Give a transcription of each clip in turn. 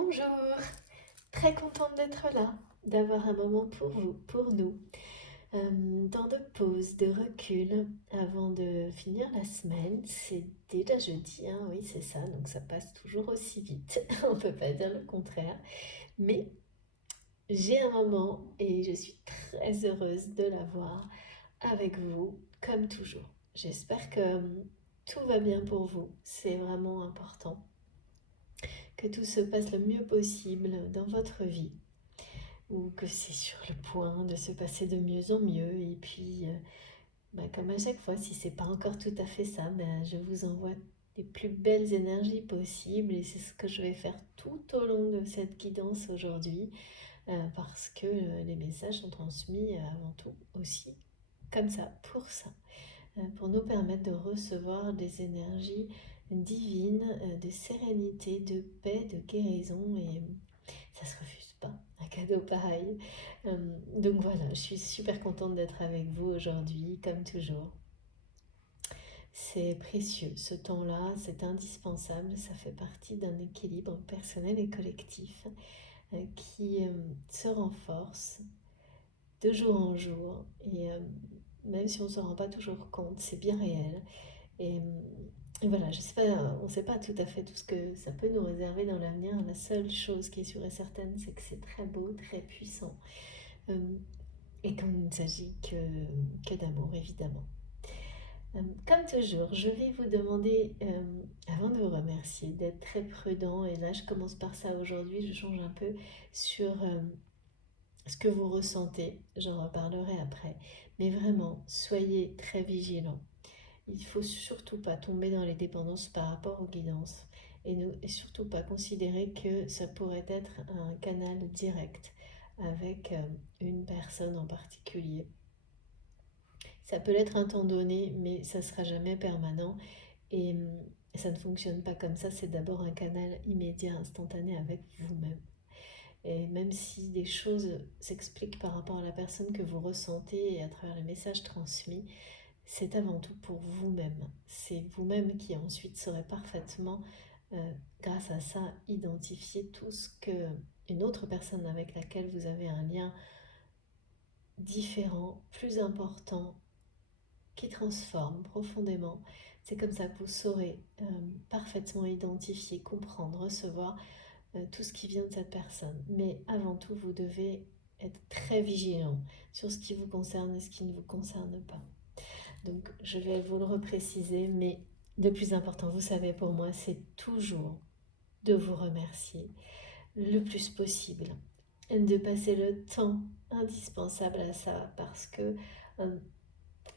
Bonjour, très contente d'être là, d'avoir un moment pour vous, pour nous. Temps de pause, de recul avant de finir la semaine. C'est déjà jeudi, hein, oui c'est ça, donc ça passe toujours aussi vite, on ne peut pas dire le contraire. Mais j'ai un moment et je suis très heureuse de l'avoir avec vous, comme toujours. J'espère que tout va bien pour vous, c'est vraiment important que tout se passe le mieux possible dans votre vie, ou que c'est sur le point de se passer de mieux en mieux. Et puis, comme à chaque fois, si c'est pas encore tout à fait ça, je vous envoie les plus belles énergies possibles, et c'est ce que je vais faire tout au long de cette guidance aujourd'hui, parce que les messages sont transmis avant tout aussi comme ça, pour ça, pour nous permettre de recevoir des énergies divines, de sérénité, de paix, de guérison, et ça se refuse pas, un cadeau pareil. Donc voilà, je suis super contente d'être avec vous aujourd'hui, comme toujours. C'est précieux, ce temps-là, c'est indispensable, ça fait partie d'un équilibre personnel et collectif qui se renforce de jour en jour. Et même si on ne se rend pas toujours compte, c'est bien réel. Et voilà, je sais pas, on ne sait pas tout à fait tout ce que ça peut nous réserver dans l'avenir. La seule chose qui est sûre et certaine, c'est que c'est très beau, très puissant. Et qu'il ne s'agit que d'amour, évidemment. Comme toujours, je vais vous demander, avant de vous remercier, d'être très prudent. Et là, je commence par ça aujourd'hui, je change un peu sur ce que vous ressentez. J'en reparlerai après. Mais vraiment, soyez très vigilants. Il ne faut surtout pas tomber dans les dépendances par rapport aux guidances, et surtout pas considérer que ça pourrait être un canal direct avec une personne en particulier. Ça peut l'être un temps donné, mais ça ne sera jamais permanent, et ça ne fonctionne pas comme ça. C'est d'abord un canal immédiat, instantané avec vous-même. Et même si des choses s'expliquent par rapport à la personne que vous ressentez et à travers le message transmis, c'est avant tout pour vous-même. C'est vous-même qui ensuite saurez parfaitement, grâce à ça, identifier tout ce que une autre personne avec laquelle vous avez un lien différent, plus important, qui transforme profondément. C'est comme ça que vous saurez parfaitement identifier, comprendre, recevoir tout ce qui vient de cette personne. Mais avant tout, vous devez être très vigilant sur ce qui vous concerne et ce qui ne vous concerne pas. Donc je vais vous le repréciser, mais le plus important, vous savez, pour moi, c'est toujours de vous remercier le plus possible, de passer le temps indispensable à ça, parce que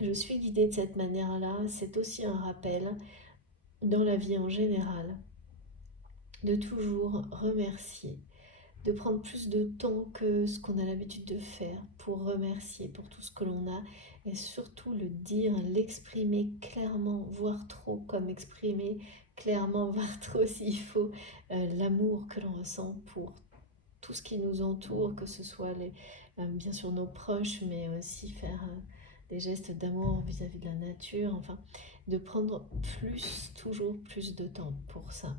je suis guidée de cette manière-là. C'est aussi un rappel dans la vie en général de toujours remercier, de prendre plus de temps que ce qu'on a l'habitude de faire pour remercier pour tout ce que l'on a, et surtout le dire, l'exprimer clairement, voire trop, comme exprimer clairement, voire trop s'il faut, l'amour que l'on ressent pour tout ce qui nous entoure, que ce soit bien sûr nos proches, mais aussi faire des gestes d'amour vis-à-vis de la nature, enfin, de prendre toujours plus de temps pour ça.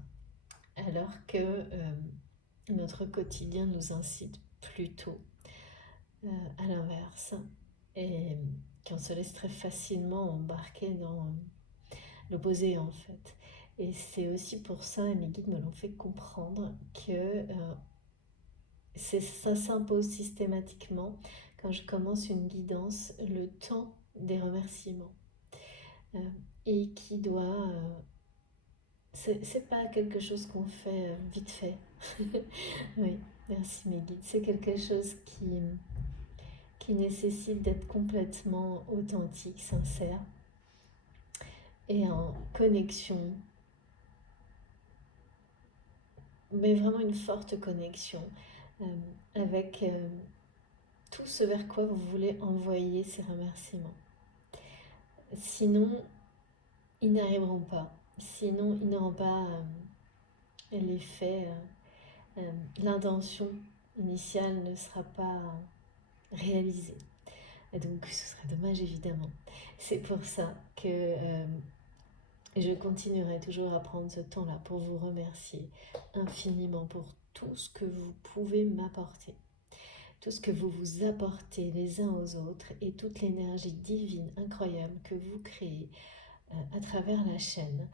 Alors que notre quotidien nous incite plutôt à l'inverse, et qu'on se laisse très facilement embarquer dans l'opposé en fait. Et c'est aussi pour ça, et mes guides me l'ont fait comprendre, que ça s'impose systématiquement quand je commence une guidance, le temps des remerciements. Et qui doit... c'est pas quelque chose qu'on fait vite fait. Oui, merci mes guides. C'est quelque chose qui nécessite d'être complètement authentique, sincère, et en connexion, mais vraiment une forte connexion avec tout ce vers quoi vous voulez envoyer ces remerciements. Sinon, ils n'arriveront pas. Sinon, ils n'auront pas l'effet, l'intention initiale ne sera pas réalisée. Et donc, ce serait dommage, évidemment. C'est pour ça que je continuerai toujours à prendre ce temps-là pour vous remercier infiniment pour tout ce que vous pouvez m'apporter, tout ce que vous vous apportez les uns aux autres et toute l'énergie divine incroyable que vous créez à travers la chaîne,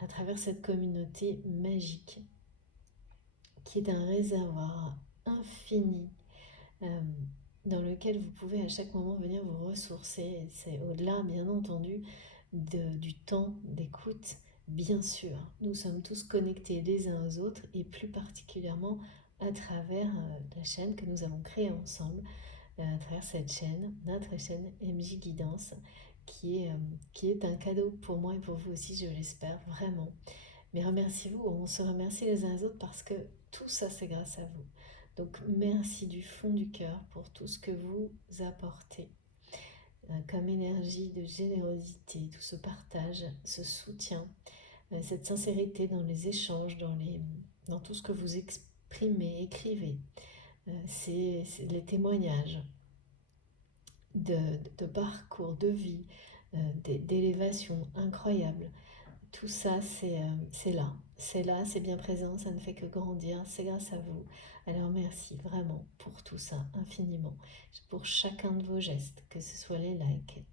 à travers cette communauté magique qui est un réservoir infini euh, dans lequel vous pouvez à chaque moment venir vous ressourcer. C'est au-delà, bien entendu, du temps d'écoute. Bien sûr, nous sommes tous connectés les uns aux autres et plus particulièrement à travers la chaîne que nous avons créée ensemble, à travers cette chaîne, notre chaîne MJ Guidance, qui est un cadeau pour moi et pour vous aussi, je l'espère, vraiment. Mais remerciez-vous, on se remercie les uns les autres parce que tout ça, c'est grâce à vous. Donc merci du fond du cœur pour tout ce que vous apportez comme énergie de générosité, tout ce partage, ce soutien, cette sincérité dans les échanges, dans tout ce que vous exprimez, écrivez. C'est les témoignages de parcours, de vie, d'élévation incroyable. Tout ça, c'est là. C'est là, c'est bien présent, ça ne fait que grandir. C'est grâce à vous. Alors merci vraiment pour tout ça, infiniment. Pour chacun de vos gestes, que ce soit les likes,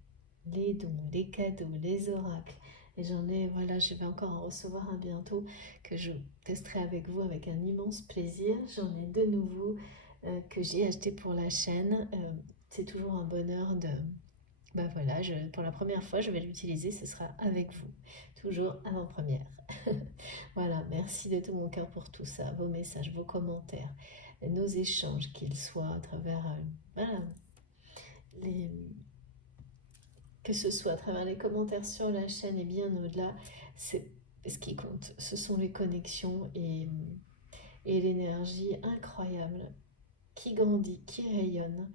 les dons, les cadeaux, les oracles. Et j'en ai, voilà, je vais encore en recevoir un bientôt que je testerai avec vous avec un immense plaisir. J'en ai de nouveaux que j'ai acheté pour la chaîne. C'est toujours un bonheur de... Ben voilà, pour la première fois, je vais l'utiliser, ce sera avec vous. Toujours avant-première. Voilà, merci de tout mon cœur pour tout ça, vos messages, vos commentaires, nos échanges, qu'ils soient à travers, voilà, que ce soit à travers les commentaires sur la chaîne et bien au-delà, c'est ce qui compte. Ce sont les connexions et l'énergie incroyable qui grandit, qui rayonne.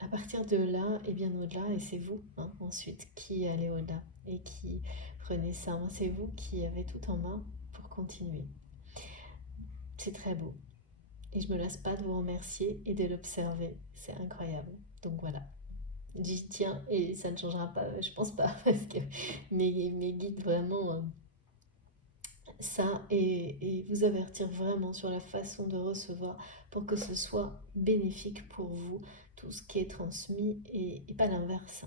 À partir de là et bien au-delà, et c'est vous ensuite qui allez au-delà et qui prenez ça. C'est vous qui avez tout en main pour continuer. C'est très beau. Et je me lasse pas de vous remercier et de l'observer. C'est incroyable. Donc voilà. J'y tiens et ça ne changera pas, je pense pas, parce que mes guides vraiment ça et vous avertir vraiment sur la façon de recevoir pour que ce soit bénéfique pour vous, tout ce qui est transmis et pas l'inverse.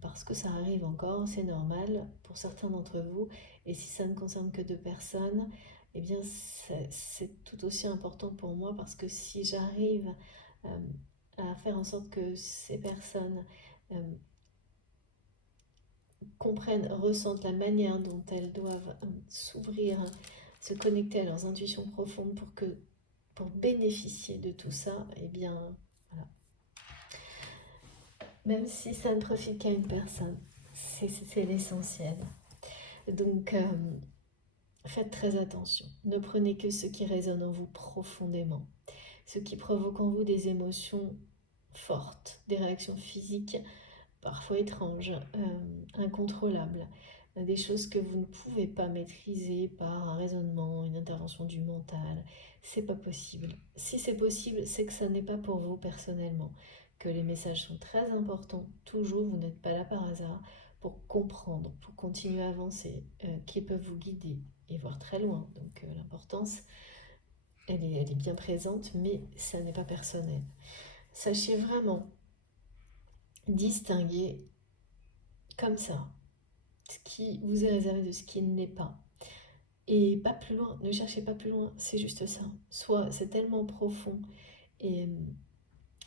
Parce que ça arrive encore, c'est normal pour certains d'entre vous, et si ça ne concerne que 2 personnes, eh bien c'est tout aussi important pour moi parce que si j'arrive à faire en sorte que ces personnes comprennent, ressentent la manière dont elles doivent s'ouvrir, se connecter à leurs intuitions profondes pour bénéficier de tout ça, eh bien voilà. Même si ça ne profite qu'à une personne, c'est l'essentiel. Donc faites très attention. Ne prenez que ce qui résonne en vous profondément, ce qui provoque en vous des émotions fortes, des réactions physiques parfois étranges, incontrôlables, des choses que vous ne pouvez pas maîtriser par un raisonnement, une intervention du mental. C'est pas possible. Si c'est possible, c'est que ça n'est pas pour vous personnellement, que les messages sont très importants. Toujours, vous n'êtes pas là par hasard pour comprendre, pour continuer à avancer, qu'ils peuvent vous guider et voir très loin. Donc l'importance, elle est bien présente, mais ça n'est pas personnel. Sachez vraiment distinguer comme ça ce qui vous est réservé de ce qui ne l'est pas. Et pas plus loin, ne cherchez pas plus loin, c'est juste ça. Soit c'est tellement profond et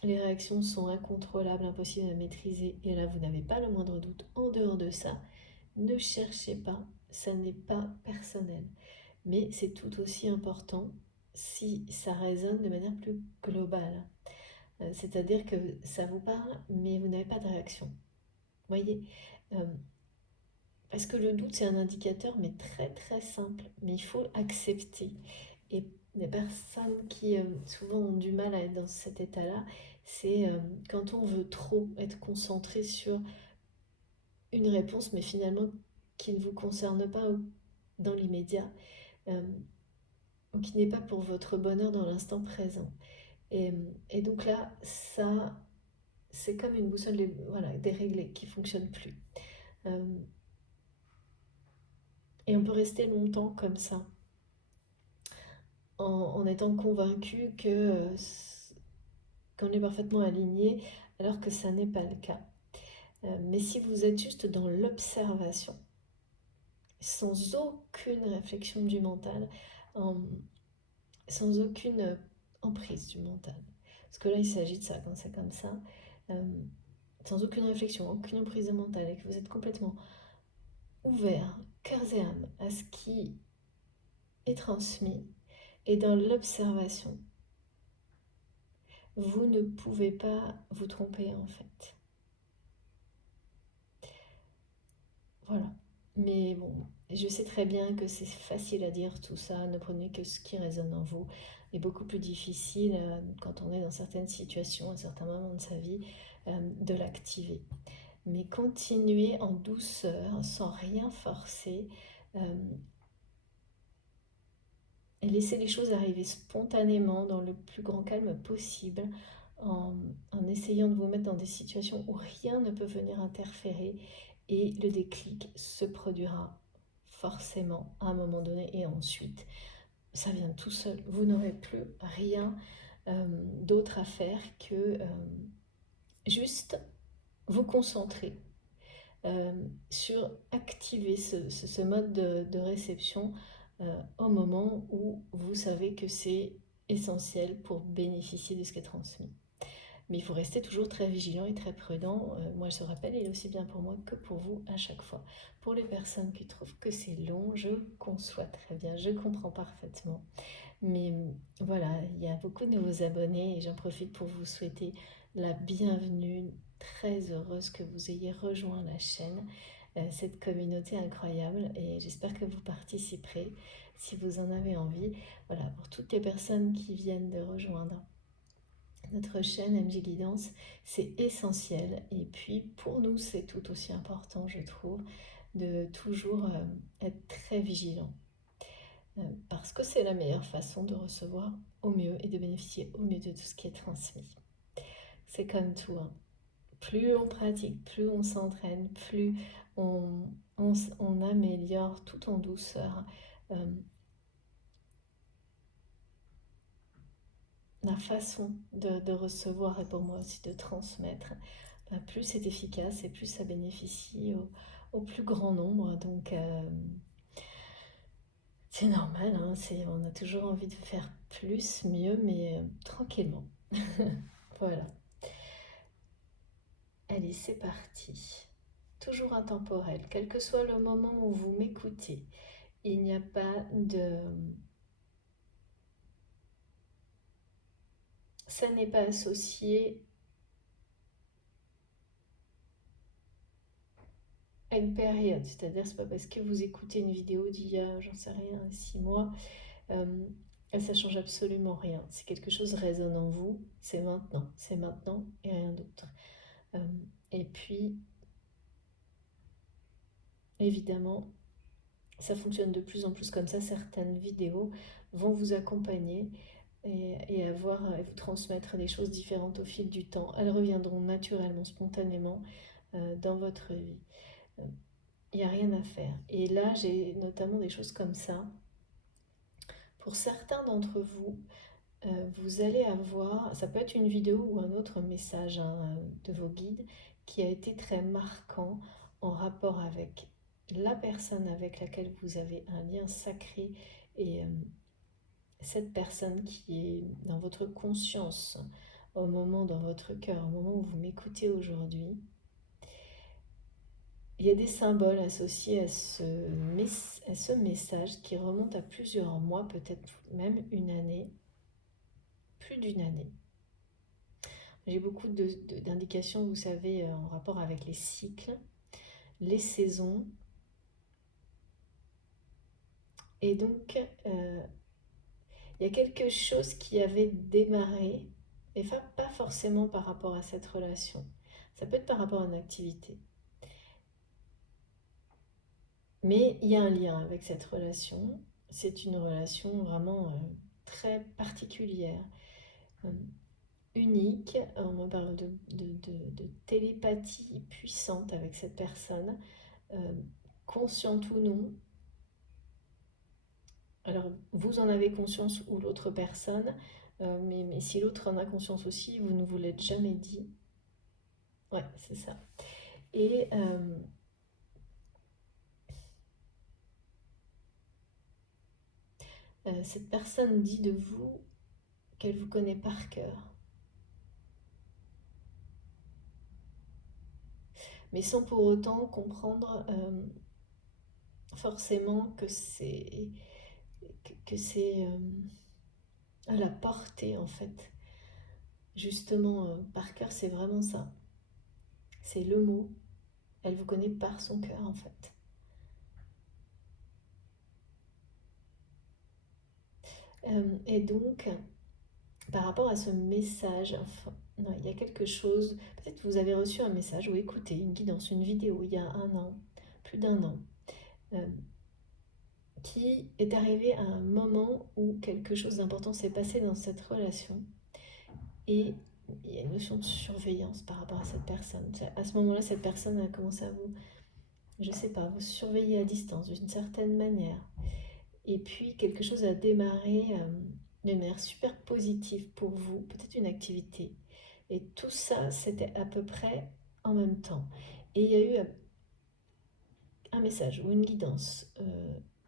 les réactions sont incontrôlables, impossibles à maîtriser, et là vous n'avez pas le moindre doute. En dehors de ça, ne cherchez pas, ça n'est pas personnel. Mais c'est tout aussi important si ça résonne de manière plus globale. C'est-à-dire que ça vous parle, mais vous n'avez pas de réaction. Voyez, parce que le doute, c'est un indicateur, mais très très simple. Mais il faut accepter. Et les personnes qui souvent ont du mal à être dans cet état-là, c'est quand on veut trop être concentré sur une réponse, mais finalement qui ne vous concerne pas dans l'immédiat, ou qui n'est pas pour votre bonheur dans l'instant présent. Et donc là, ça, c'est comme une boussole voilà, déréglée qui ne fonctionne plus. Et on peut rester longtemps comme ça, en étant convaincu que qu'on est parfaitement aligné, alors que ça n'est pas le cas. Mais si vous êtes juste dans l'observation, sans aucune réflexion du mental, sans aucune emprise du mental, parce que là il s'agit de ça, quand c'est comme ça, sans aucune réflexion, aucune emprise mentale, et que vous êtes complètement ouvert, cœur et âme, à ce qui est transmis, et dans l'observation, vous ne pouvez pas vous tromper en fait. Voilà. Mais bon, je sais très bien que c'est facile à dire tout ça, ne prenez que ce qui résonne en vous. Et beaucoup plus difficile quand on est dans certaines situations, à certains moments de sa vie, de l'activer. Mais continuez en douceur, sans rien forcer, et laissez les choses arriver spontanément, dans le plus grand calme possible, en essayant de vous mettre dans des situations où rien ne peut venir interférer, et le déclic se produira forcément à un moment donné, et ensuite ça vient tout seul. Vous n'aurez plus rien d'autre à faire que juste vous concentrer sur activer ce mode de réception au moment où vous savez que c'est essentiel pour bénéficier de ce qui est transmis. Mais il faut rester toujours très vigilant et très prudent. Moi, ce rappel est aussi bien pour moi que pour vous à chaque fois. Pour les personnes qui trouvent que c'est long, je conçois très bien, je comprends parfaitement. Mais voilà, il y a beaucoup de nouveaux abonnés et j'en profite pour vous souhaiter la bienvenue. Très heureuse que vous ayez rejoint la chaîne, cette communauté incroyable, et j'espère que vous participerez si vous en avez envie. Voilà, pour toutes les personnes qui viennent de rejoindre notre chaîne MJ Guidance, c'est essentiel. Et puis pour nous, c'est tout aussi important, je trouve, de toujours être très vigilant. Parce que c'est la meilleure façon de recevoir au mieux et de bénéficier au mieux de tout ce qui est transmis. C'est comme tout, hein. Plus on pratique, plus on s'entraîne, plus on améliore tout en douceur la façon de recevoir, et pour moi aussi de transmettre. Plus c'est efficace et plus ça bénéficie au plus grand nombre. Donc c'est normal, hein, on a toujours envie de faire plus, mieux, mais tranquillement. Voilà. Allez, c'est parti. Toujours intemporel, quel que soit le moment où vous m'écoutez. Il n'y a pas de... Ça n'est pas associé à une période. C'est-à-dire, c'est pas parce que vous écoutez une vidéo d'il y a, j'en sais rien, 6 mois, ça change absolument rien. Si quelque chose résonne en vous, c'est maintenant et rien d'autre. Et puis, évidemment, ça fonctionne de plus en plus comme ça. Certaines vidéos vont vous accompagner et vous transmettre des choses différentes au fil du temps. Elles reviendront naturellement, spontanément dans votre vie. Il n'y a rien à faire. Et là, j'ai notamment des choses comme ça. Pour certains d'entre vous, vous allez avoir, ça peut être une vidéo ou un autre message de vos guides qui a été très marquant en rapport avec la personne avec laquelle vous avez un lien sacré, et cette personne qui est dans votre conscience au moment, dans votre cœur, au moment où vous m'écoutez aujourd'hui. Il y a des symboles associés à ce message qui remonte à plusieurs mois, peut-être même une année, plus d'une année. J'ai beaucoup d'indications, vous savez, en rapport avec les cycles, les saisons. Et donc, il y a quelque chose qui avait démarré, mais pas forcément par rapport à cette relation. Ça peut être par rapport à une activité. Mais il y a un lien avec cette relation. C'est une relation vraiment très particulière, unique. On me parle de télépathie puissante avec cette personne, consciente ou non. Alors, vous en avez conscience ou l'autre personne, mais si l'autre en a conscience aussi, vous ne vous l'êtes jamais dit. Ouais, c'est ça. Et cette personne dit de vous qu'elle vous connaît par cœur, mais sans pour autant comprendre forcément que c'est à la portée en fait. Justement, par cœur, c'est vraiment ça. C'est le mot. Elle vous connaît par son cœur en fait. Et donc, par rapport à ce message, enfin, non, il y a quelque chose, peut-être que vous avez reçu un message ou écouté une guidance, une vidéo il y a un an, plus d'un an, euh, qui est arrivé à un moment où quelque chose d'important s'est passé dans cette relation et il y a une notion de surveillance par rapport à cette personne. À ce moment-là, cette personne a commencé à vous, je sais pas, vous surveiller à distance d'une certaine manière. Et puis quelque chose a démarré d'une manière super positive pour vous, peut-être une activité. Et tout ça, c'était à peu près en même temps. Et il y a eu un message ou une guidance,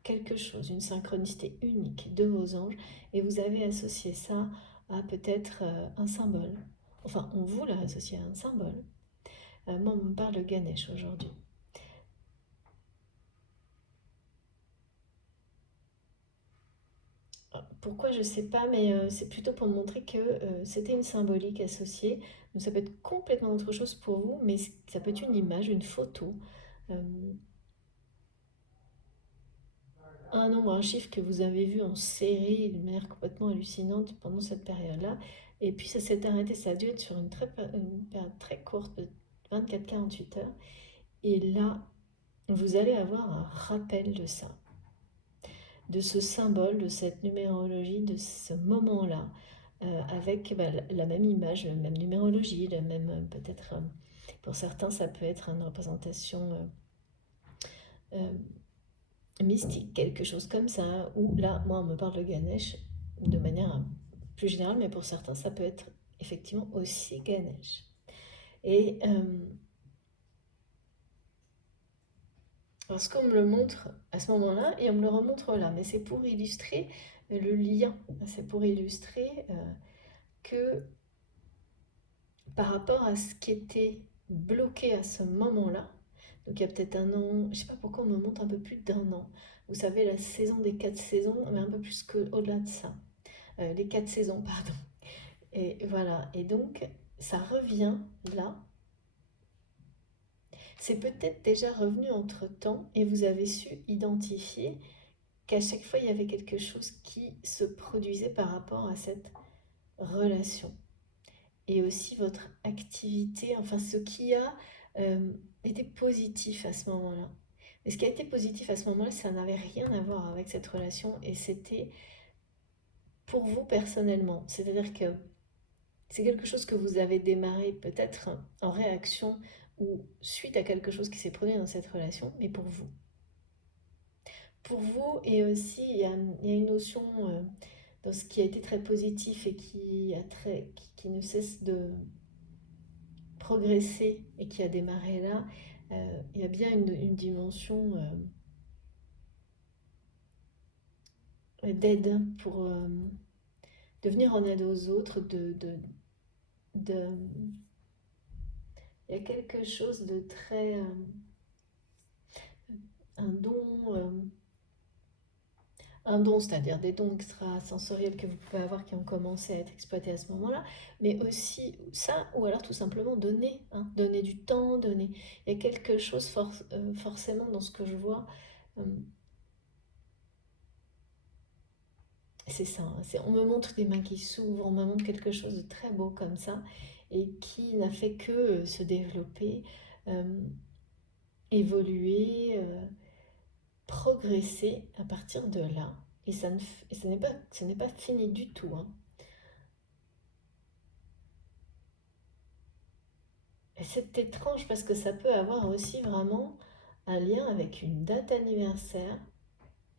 quelque chose, une synchronicité unique de vos anges, et vous avez associé ça à peut-être un symbole. Enfin, on vous l'a associé à un symbole. Moi, on me parle de Ganesh aujourd'hui. Pourquoi je sais pas, mais c'est plutôt pour montrer que c'était une symbolique associée. Donc ça peut être complètement autre chose pour vous, mais ça peut être une image, une photo, euh, un nombre, un chiffre que vous avez vu en série d'une manière complètement hallucinante pendant cette période-là. Et puis ça s'est arrêté, ça a dû être sur une période très courte, de 24-48 heures. Et là, vous allez avoir un rappel de ça, de ce symbole, de cette numérologie, de ce moment-là, avec la même image, la même numérologie, la même peut-être, pour certains, ça peut être une représentation euh, mystique, quelque chose comme ça, ou là, moi, on me parle de Ganesh de manière plus générale, mais pour certains, ça peut être effectivement aussi Ganesh. Et parce qu'on me le montre à ce moment-là et on me le remontre là, mais c'est pour illustrer le lien, c'est pour illustrer que par rapport à ce qui était bloqué à ce moment-là, donc il y a peut-être un an, je ne sais pas pourquoi on me montre un peu plus d'un an. Vous savez, la saison des 4 saisons, mais un peu plus qu'au-delà de ça. Les 4 saisons, pardon. Et voilà, et donc ça revient là. C'est peut-être déjà revenu entre-temps et vous avez su identifier qu'à chaque fois il y avait quelque chose qui se produisait par rapport à cette relation. Et aussi votre activité, enfin ce qui a euh, été positif à ce moment-là. Mais ce qui a été positif à ce moment-là, ça n'avait rien à voir avec cette relation et c'était pour vous personnellement. C'est-à-dire que c'est quelque chose que vous avez démarré peut-être en réaction ou suite à quelque chose qui s'est produit dans cette relation, mais pour vous. Pour vous, et aussi il y a une notion dans ce qui a été très positif et qui ne cesse de progresser et qui a démarré là, il y a bien une dimension d'aide pour de venir en aide aux autres, de il y a quelque chose de très un don un don, c'est-à-dire des dons extrasensoriels que vous pouvez avoir qui ont commencé à être exploités à ce moment-là, mais aussi ça, ou alors tout simplement donner, hein, donner du temps, donner. Il y a quelque chose forcément dans ce que je vois, euh, c'est ça, hein, on me montre des mains qui s'ouvrent, on me montre quelque chose de très beau comme ça, et qui n'a fait que se développer, euh, évoluer, progresser à partir de là. Et ça ne, et ce n'est pas fini du tout, hein. Et c'est étrange parce que ça peut avoir aussi vraiment un lien avec une date anniversaire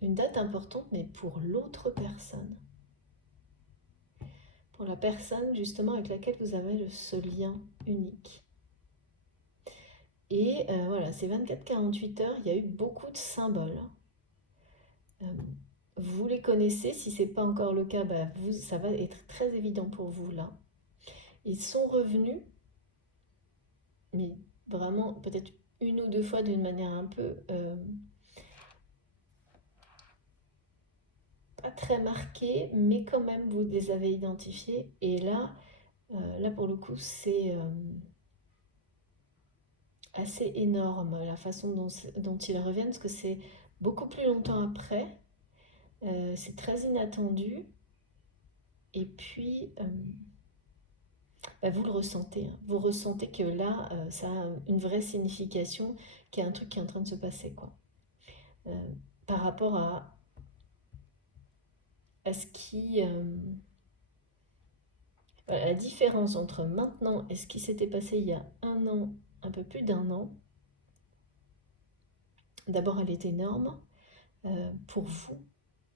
une date importante, mais pour l'autre personne. Pour la personne justement avec laquelle vous avez ce lien unique. Et voilà, ces 24-48 heures, il y a eu beaucoup de symboles. Vous les connaissez, si ce n'est pas encore le cas, ça va être très évident pour vous là. Ils sont revenus, mais vraiment peut-être une ou deux fois d'une manière un peu pas très marquée, mais quand même vous les avez identifiés. Et là pour le coup, c'est assez énorme la façon dont ils reviennent, parce que c'est beaucoup plus longtemps après. C'est très inattendu. Et puis, vous le ressentez. Hein. Vous ressentez que là, ça a une vraie signification, qu'il y a un truc qui est en train de se passer, quoi. Par rapport à ce qui... la différence entre maintenant et ce qui s'était passé il y a un an, un peu plus d'un an, d'abord elle est énorme pour vous,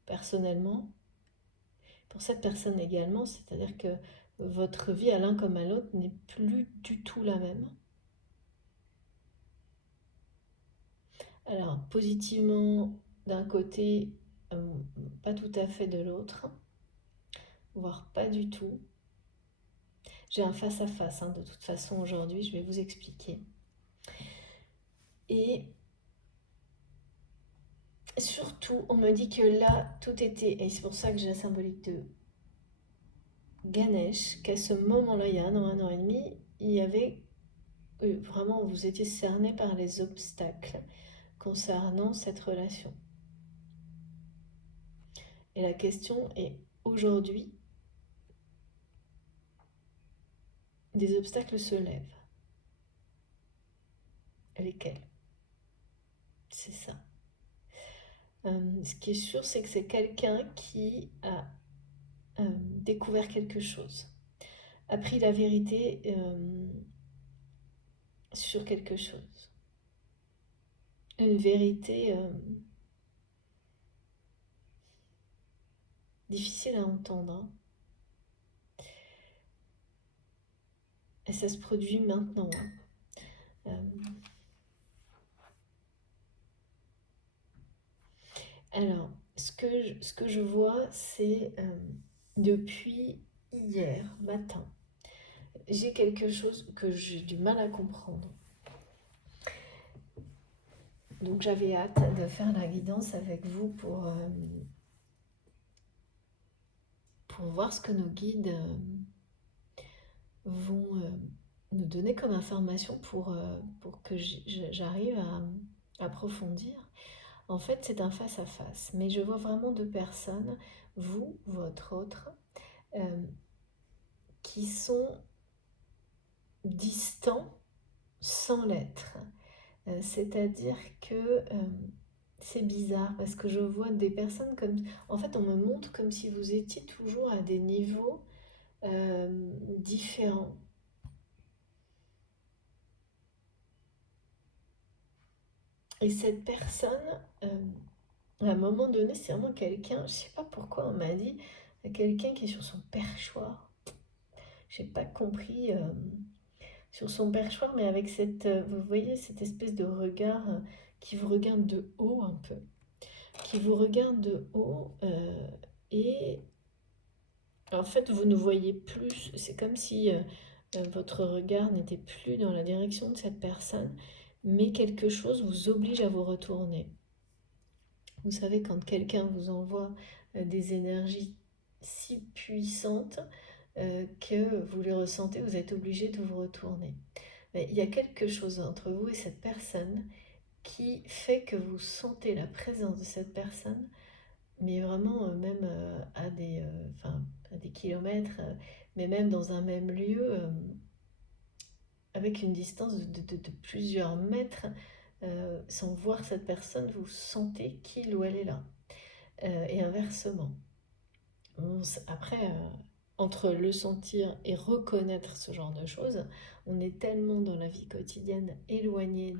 personnellement, pour cette personne également, c'est-à-dire que votre vie à l'un comme à l'autre n'est plus du tout la même. Alors, positivement d'un côté, pas tout à fait de l'autre, voire pas du tout. J'ai un face-à-face, de toute façon, aujourd'hui, je vais vous expliquer. Et surtout, on me dit que là, tout était, et c'est pour ça que j'ai la symbolique de Ganesh, qu'à ce moment-là, il y a un an et demi, il y avait vraiment, vous étiez cerné par les obstacles concernant cette relation. Et la question est, aujourd'hui, des obstacles se lèvent. Lesquels? C'est ça. Ce qui est sûr, c'est que c'est quelqu'un qui a découvert quelque chose, appris la vérité sur quelque chose. Une vérité difficile à entendre. Hein. Et ça se produit maintenant. Hein. Alors, ce que je vois, c'est depuis hier matin, j'ai quelque chose que j'ai du mal à comprendre. Donc j'avais hâte de faire la guidance avec vous pour voir ce que nos guides vont nous donner comme information pour que j'arrive à approfondir. En fait, c'est un face-à-face, mais je vois vraiment deux personnes, vous, votre autre, qui sont distants sans l'être. C'est-à-dire que c'est bizarre parce que je vois des personnes comme... En fait, on me montre comme si vous étiez toujours à des niveaux différents. Et cette personne, à un moment donné, c'est vraiment quelqu'un, je ne sais pas pourquoi on m'a dit, quelqu'un qui est sur son perchoir. Je n'ai pas compris sur son perchoir, mais avec cette, vous voyez, cette espèce de regard qui vous regarde de haut un peu. Qui vous regarde de haut et en fait vous ne voyez plus, c'est comme si votre regard n'était plus dans la direction de cette personne, mais quelque chose vous oblige à vous retourner. Vous savez, quand quelqu'un vous envoie des énergies si puissantes que vous les ressentez, vous êtes obligé de vous retourner. Mais il y a quelque chose entre vous et cette personne qui fait que vous sentez la présence de cette personne, mais vraiment même à des kilomètres, mais même dans un même lieu, avec une distance de plusieurs mètres, sans voir cette personne, vous sentez qu'il ou elle est là. Et inversement. Après, entre le sentir et reconnaître ce genre de choses, on est tellement dans la vie quotidienne éloigné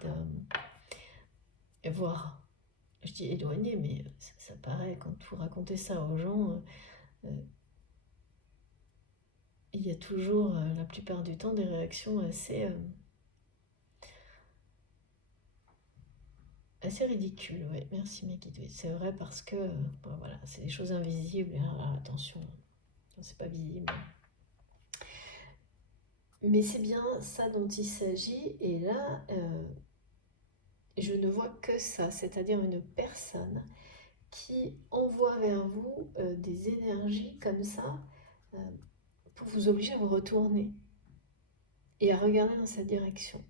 voire je dis éloigné, mais ça paraît, quand vous racontez ça aux gens, il y a toujours, la plupart du temps, des réactions assez ridicules. Ouais, merci Maggie. Oui, c'est vrai parce que, bon, voilà, c'est des choses invisibles. Attention, c'est pas visible. Mais c'est bien ça dont il s'agit. Et là, je ne vois que ça, c'est-à-dire une personne qui envoie vers vous des énergies comme ça euh, pour vous obliger à vous retourner et à regarder dans cette direction.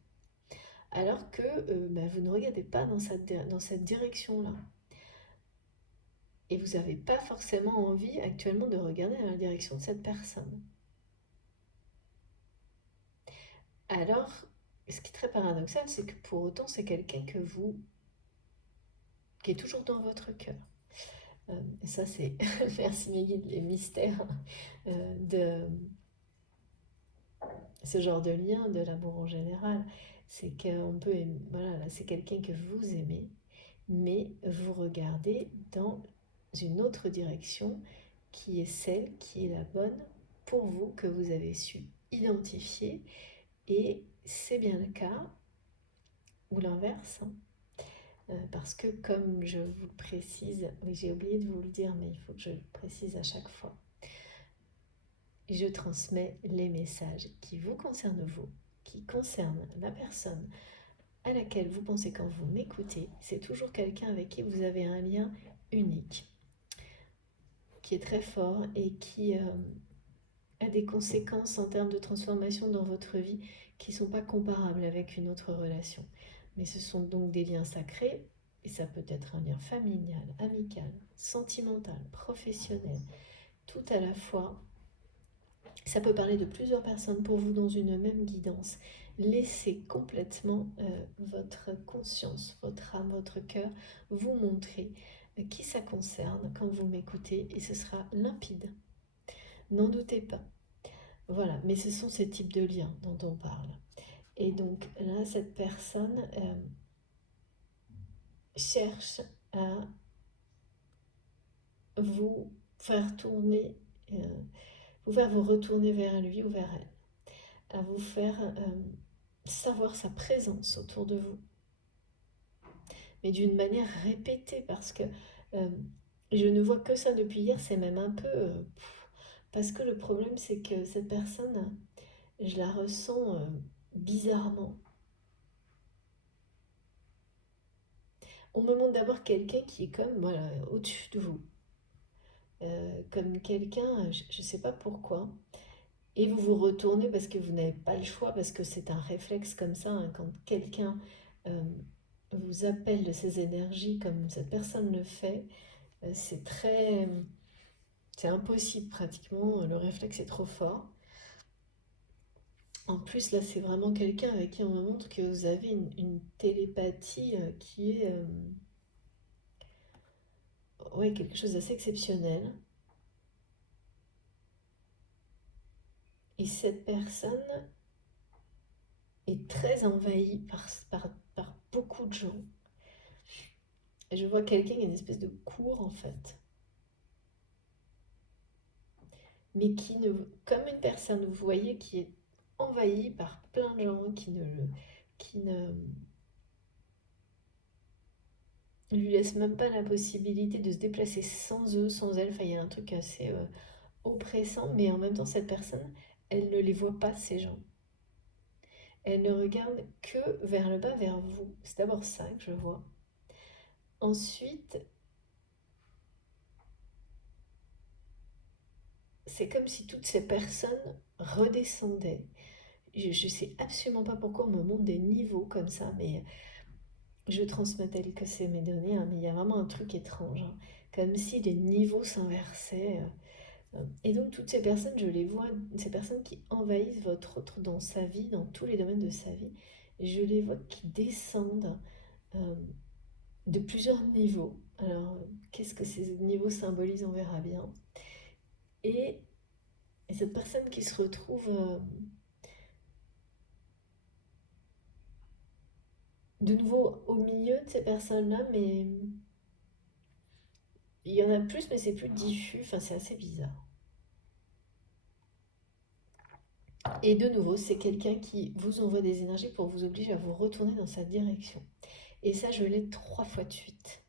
Alors que vous ne regardez pas dans cette direction-là. Et vous n'avez pas forcément envie actuellement de regarder dans la direction de cette personne. Alors, ce qui est très paradoxal, c'est que pour autant, c'est quelqu'un qui est toujours dans votre cœur. Et ça, c'est, merci Meggy, les mystères de ce genre de lien, de l'amour en général. C'est qu'on peut, voilà, là, c'est quelqu'un que vous aimez, mais vous regardez dans une autre direction qui est celle qui est la bonne pour vous, que vous avez su identifier. Et c'est bien le cas, ou l'inverse, hein. Parce que comme je vous le précise, oui j'ai oublié de vous le dire, mais il faut que je le précise à chaque fois, je transmets les messages qui vous concernent vous, qui concernent la personne à laquelle vous pensez quand vous m'écoutez. C'est toujours quelqu'un avec qui vous avez un lien unique, qui est très fort et qui a des conséquences en termes de transformation dans votre vie qui ne sont pas comparables avec une autre relation. Mais ce sont donc des liens sacrés, et ça peut être un lien familial, amical, sentimental, professionnel, tout à la fois. Ça peut parler de plusieurs personnes pour vous dans une même guidance. Laissez complètement votre conscience, votre âme, votre cœur vous montrer qui ça concerne quand vous m'écoutez, et ce sera limpide. N'en doutez pas. Voilà, mais ce sont ces types de liens dont on parle. Et donc là, cette personne cherche à vous faire tourner, vous faire vous retourner vers lui ou vers elle, à vous faire savoir sa présence autour de vous, mais d'une manière répétée, parce que je ne vois que ça depuis hier, c'est même un peu... parce que le problème, c'est que cette personne, je la ressens bizarrement. On me montre d'abord quelqu'un qui est comme, voilà, au-dessus de vous. Comme quelqu'un, je ne sais pas pourquoi. Et vous vous retournez parce que vous n'avez pas le choix, parce que c'est un réflexe comme ça, hein, quand quelqu'un vous appelle de ses énergies comme cette personne le fait, c'est très... c'est impossible pratiquement, le réflexe est trop fort. En plus, là, c'est vraiment quelqu'un avec qui on me montre que vous avez une télépathie qui est ouais, quelque chose d'assez exceptionnel. Et cette personne est très envahie par beaucoup de gens. Et je vois quelqu'un qui a une espèce de cour, en fait. Mais qui ne... comme une personne, vous voyez, qui est envahie par plein de gens qui ne lui laissent même pas la possibilité de se déplacer sans eux, sans elle. Enfin, il y a un truc assez oppressant, mais en même temps, cette personne, elle ne les voit pas, ces gens. Elle ne regarde que vers le bas, vers vous. C'est d'abord ça que je vois. Ensuite, c'est comme si toutes ces personnes redescendaient. Je ne sais absolument pas pourquoi on me montre des niveaux comme ça, mais je transmets tel que c'est mes données, hein, mais il y a vraiment un truc étrange, hein, comme si les niveaux s'inversaient. Et donc toutes ces personnes, je les vois, ces personnes qui envahissent votre autre dans sa vie, dans tous les domaines de sa vie, je les vois qui descendent euh, de plusieurs niveaux. Alors, qu'est-ce que ces niveaux symbolisent, on verra bien. Et, et cette personne qui se retrouve de nouveau au milieu de ces personnes-là, mais il y en a plus, mais c'est plus diffus, enfin c'est assez bizarre. Et de nouveau, c'est quelqu'un qui vous envoie des énergies pour vous obliger à vous retourner dans sa direction. Et ça, je l'ai 3 fois de suite.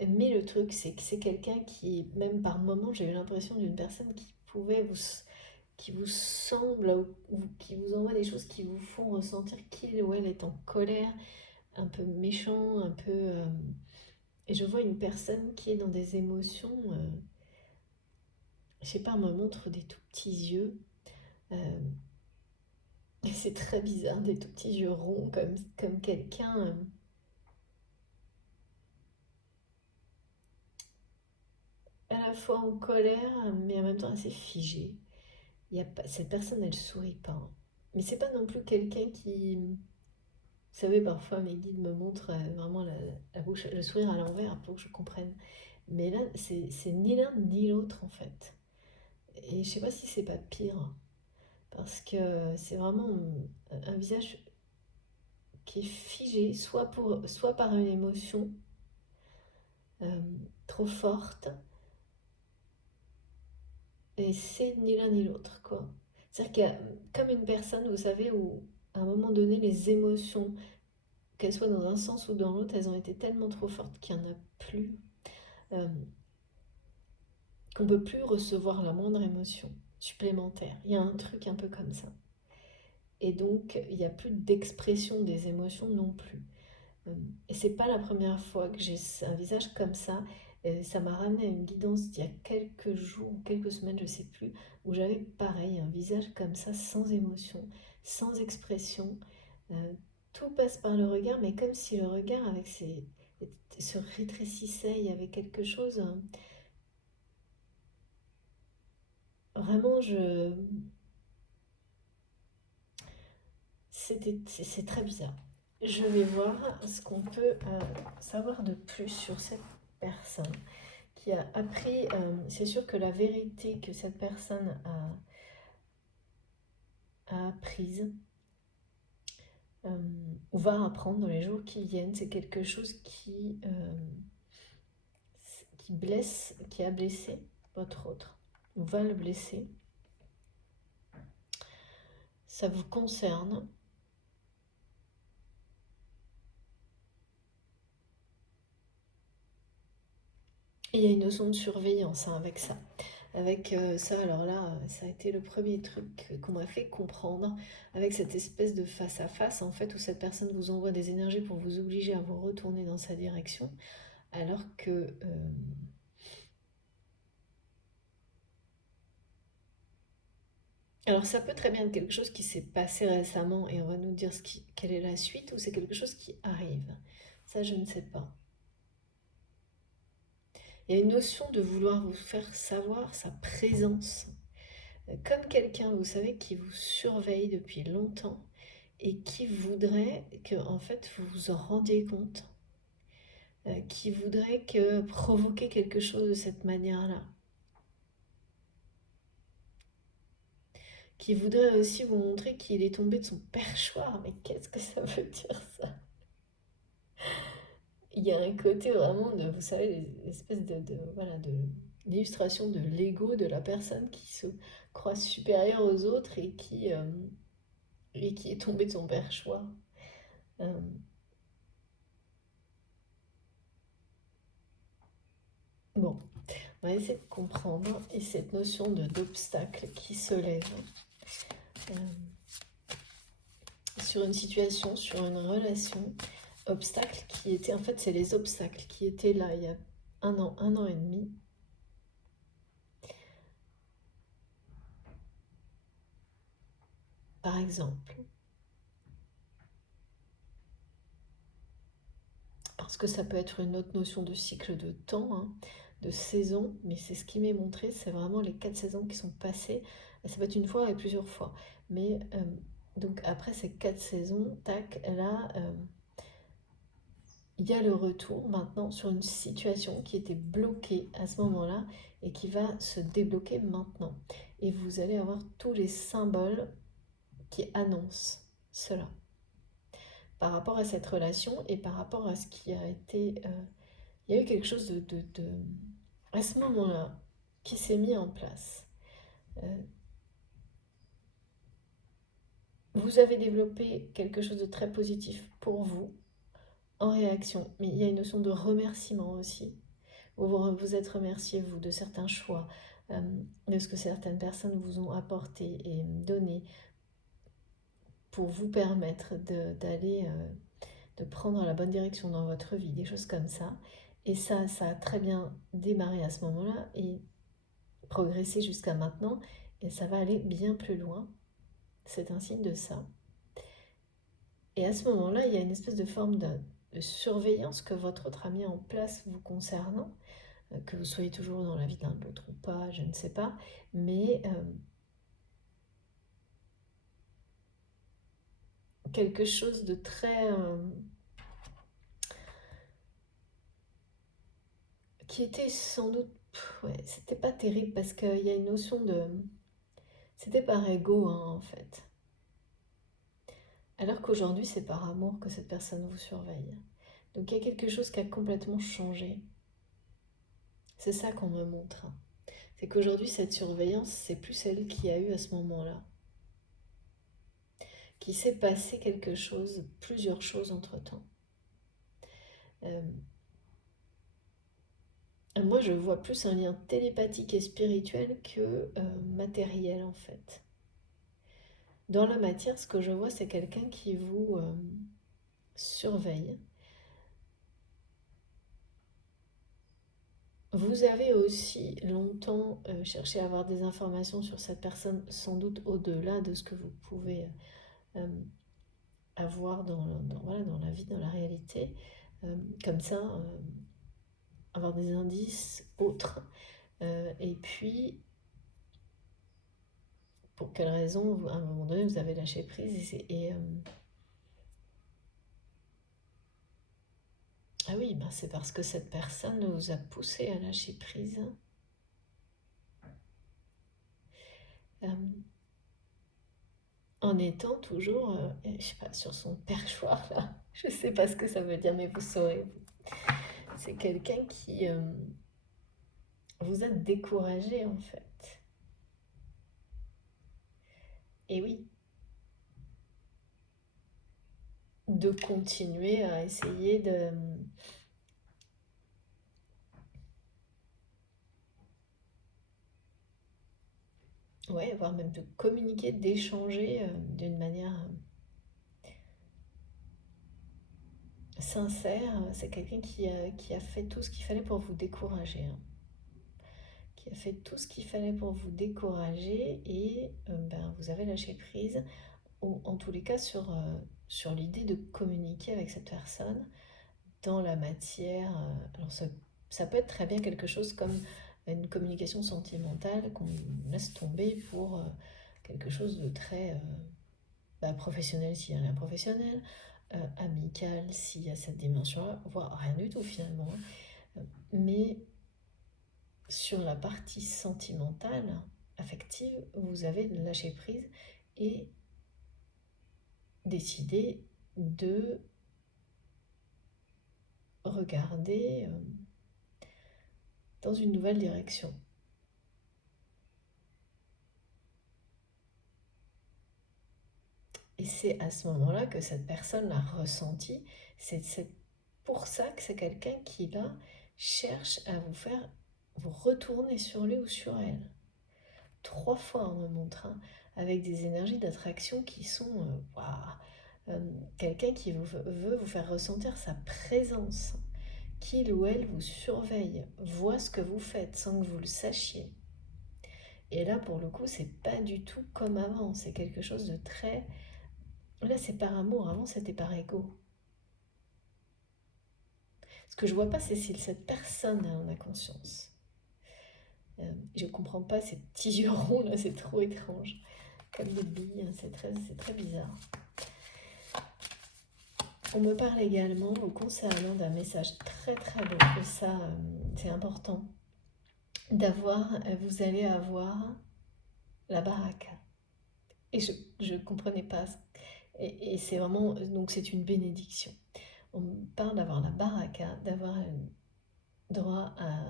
Mais le truc, c'est que c'est quelqu'un qui, même par moments, j'ai eu l'impression d'une personne qui vous semble, ou qui vous envoie des choses qui vous font ressentir qu'il ou elle est en colère, un peu méchant, un peu... Et je vois une personne qui est dans des émotions, je sais pas, elle me montre des tout petits yeux. euh, et c'est très bizarre, des tout petits yeux ronds, comme quelqu'un à la fois en colère, mais en même temps assez figé. Il y a pas, cette personne, elle sourit pas, hein. Mais c'est pas non plus quelqu'un qui... Vous savez, parfois mes guides me montrent vraiment la bouche, le sourire à l'envers pour que je comprenne. Mais là, c'est ni l'un ni l'autre en fait. Et je sais pas si c'est pas pire, parce que c'est vraiment un visage qui est figé, soit par une émotion euh, trop forte, et c'est ni l'un ni l'autre, quoi. C'est-à-dire qu'il y a comme une personne, vous savez, où à un moment donné, les émotions, qu'elles soient dans un sens ou dans l'autre, elles ont été tellement trop fortes qu'il n'y en a plus, euh, qu'on ne peut plus recevoir la moindre émotion supplémentaire. Il y a un truc un peu comme ça. Et donc, il n'y a plus d'expression des émotions non plus. Et c'est pas la première fois que j'ai un visage comme ça. Ça m'a ramené à une guidance d'il y a quelques jours ou quelques semaines, je sais plus, où j'avais pareil, un visage comme ça, sans émotion, sans expression. Euh, Tout passe par le regard, mais comme si le regard se rétrécissait, il y avait quelque chose. Vraiment, c'est très bizarre. Je vais voir ce qu'on peut savoir de plus sur cette personne qui a appris. C'est sûr que la vérité que cette personne a apprise euh, ou va apprendre dans les jours qui viennent, c'est quelque chose qui blesse, qui a blessé votre autre, ou va le blesser. Ça vous concerne. Et il y a une notion de surveillance, hein, avec ça. Avec ça, alors là, ça a été le premier truc qu'on m'a fait comprendre, avec cette espèce de face à face, en fait, où cette personne vous envoie des énergies pour vous obliger à vous retourner dans sa direction, alors que... alors ça peut très bien être quelque chose qui s'est passé récemment, et on va nous dire quelle est la suite, ou c'est quelque chose qui arrive. Ça, je ne sais pas. Il y a une notion de vouloir vous faire savoir sa présence, comme quelqu'un, vous savez, qui vous surveille depuis longtemps et qui voudrait que, en fait, vous vous en rendiez compte, qui voudrait que provoquer quelque chose de cette manière-là, qui voudrait aussi vous montrer qu'il est tombé de son perchoir. Mais qu'est-ce que ça veut dire ça? Il y a un côté vraiment de, vous savez, l'espèce voilà, d'illustration de l'ego de la personne qui se croit supérieure aux autres et qui est tombé de son perchoir. Euh, bon, on va essayer de comprendre, et cette notion d'obstacle qui se lève euh, sur une situation, sur une relation, obstacle qui était, en fait, c'est les obstacles qui étaient là il y a un an et demi. Par exemple, parce que ça peut être une autre notion de cycle de temps, hein, de saison, mais c'est ce qui m'est montré, c'est vraiment les 4 saisons qui sont passées. Ça peut être une fois et plusieurs fois. Mais donc après ces 4 saisons, tac, là, il y a le retour maintenant sur une situation qui était bloquée à ce moment-là et qui va se débloquer maintenant. Et vous allez avoir tous les symboles qui annoncent cela par rapport à cette relation et par rapport à ce qui a été il y a eu quelque chose à ce moment-là, qui s'est mis en place. Vous avez développé quelque chose de très positif pour vous en réaction, mais il y a une notion de remerciement aussi. Vous vous êtes remercié, vous, de certains choix, de ce que certaines personnes vous ont apporté et donné pour vous permettre d'aller, de prendre la bonne direction dans votre vie, des choses comme ça. Et ça a très bien démarré à ce moment-là et progressé jusqu'à maintenant, et ça va aller bien plus loin. C'est un signe de ça. Et à ce moment-là, il y a une espèce de forme de surveillance que votre autre a mis en place vous concernant, que vous soyez toujours dans la vie d'un autre ou pas, je ne sais pas, mais quelque chose de très... qui était sans doute... ouais, c'était pas terrible parce qu'il y a une notion de... C'était par ego, hein, en fait. Alors qu'aujourd'hui, c'est par amour que cette personne vous surveille. Donc il y a quelque chose qui a complètement changé. C'est ça qu'on me montre. C'est qu'aujourd'hui, cette surveillance, c'est plus celle qu'il y a eu à ce moment-là. Qu'il s'est passé quelque chose, plusieurs choses entre-temps. Moi, je vois plus un lien télépathique et spirituel que matériel, en fait. Dans la matière, ce que je vois, c'est quelqu'un qui vous surveille. Vous avez aussi longtemps cherché à avoir des informations sur cette personne, sans doute au-delà de ce que vous pouvez avoir voilà, dans la vie, dans la réalité. Comme ça, avoir des indices autres. Et puis, pour quelle raison, à un moment donné, vous avez lâché prise ah oui, ben c'est parce que cette personne vous a poussé à lâcher prise. Euh, en étant toujours, je sais pas, sur son perchoir là. Je sais pas ce que ça veut dire, mais vous saurez. C'est quelqu'un qui vous a découragé en fait. Et oui, de continuer à essayer de... ouais, voire même de communiquer, d'échanger d'une manière sincère. C'est quelqu'un qui a fait tout ce qu'il fallait pour vous décourager, hein. Qui a fait tout ce qu'il fallait pour vous décourager et ben, vous avez lâché prise, ou en tous les cas sur l'idée de communiquer avec cette personne dans la matière. Alors ça peut être très bien quelque chose comme une communication sentimentale qu'on laisse tomber pour quelque chose de très professionnel s'il y a rien professionnel, amical s'il y a cette dimension-là, voire rien du tout finalement, hein. Mais sur la partie sentimentale, affective, vous avez lâché prise et décidé de regarder dans une nouvelle direction. Et c'est à ce moment-là que cette personne l'a ressenti. C'est pour ça que c'est quelqu'un qui, là, cherche à vous faire vous retourner sur lui ou sur elle. 3 fois, on me montre, hein, avec des énergies d'attraction qui sont... quelqu'un qui veut vous faire ressentir sa présence, qu'il ou elle vous surveille, voit ce que vous faites sans que vous le sachiez. Et là, pour le coup, c'est pas du tout comme avant, c'est quelque chose de très... Là, c'est par amour, avant c'était par ego. Ce que je vois pas, c'est si cette personne en a conscience. Je comprends pas ces petits yeux ronds là, c'est trop étrange. Comme des billes, hein, c'est très bizarre. On me parle également au concernant d'un message très très beau, que ça, c'est important. Vous allez avoir la baraka. Et je ne comprenais pas. Et c'est vraiment, donc c'est une bénédiction. On me parle d'avoir la baraka, d'avoir droit à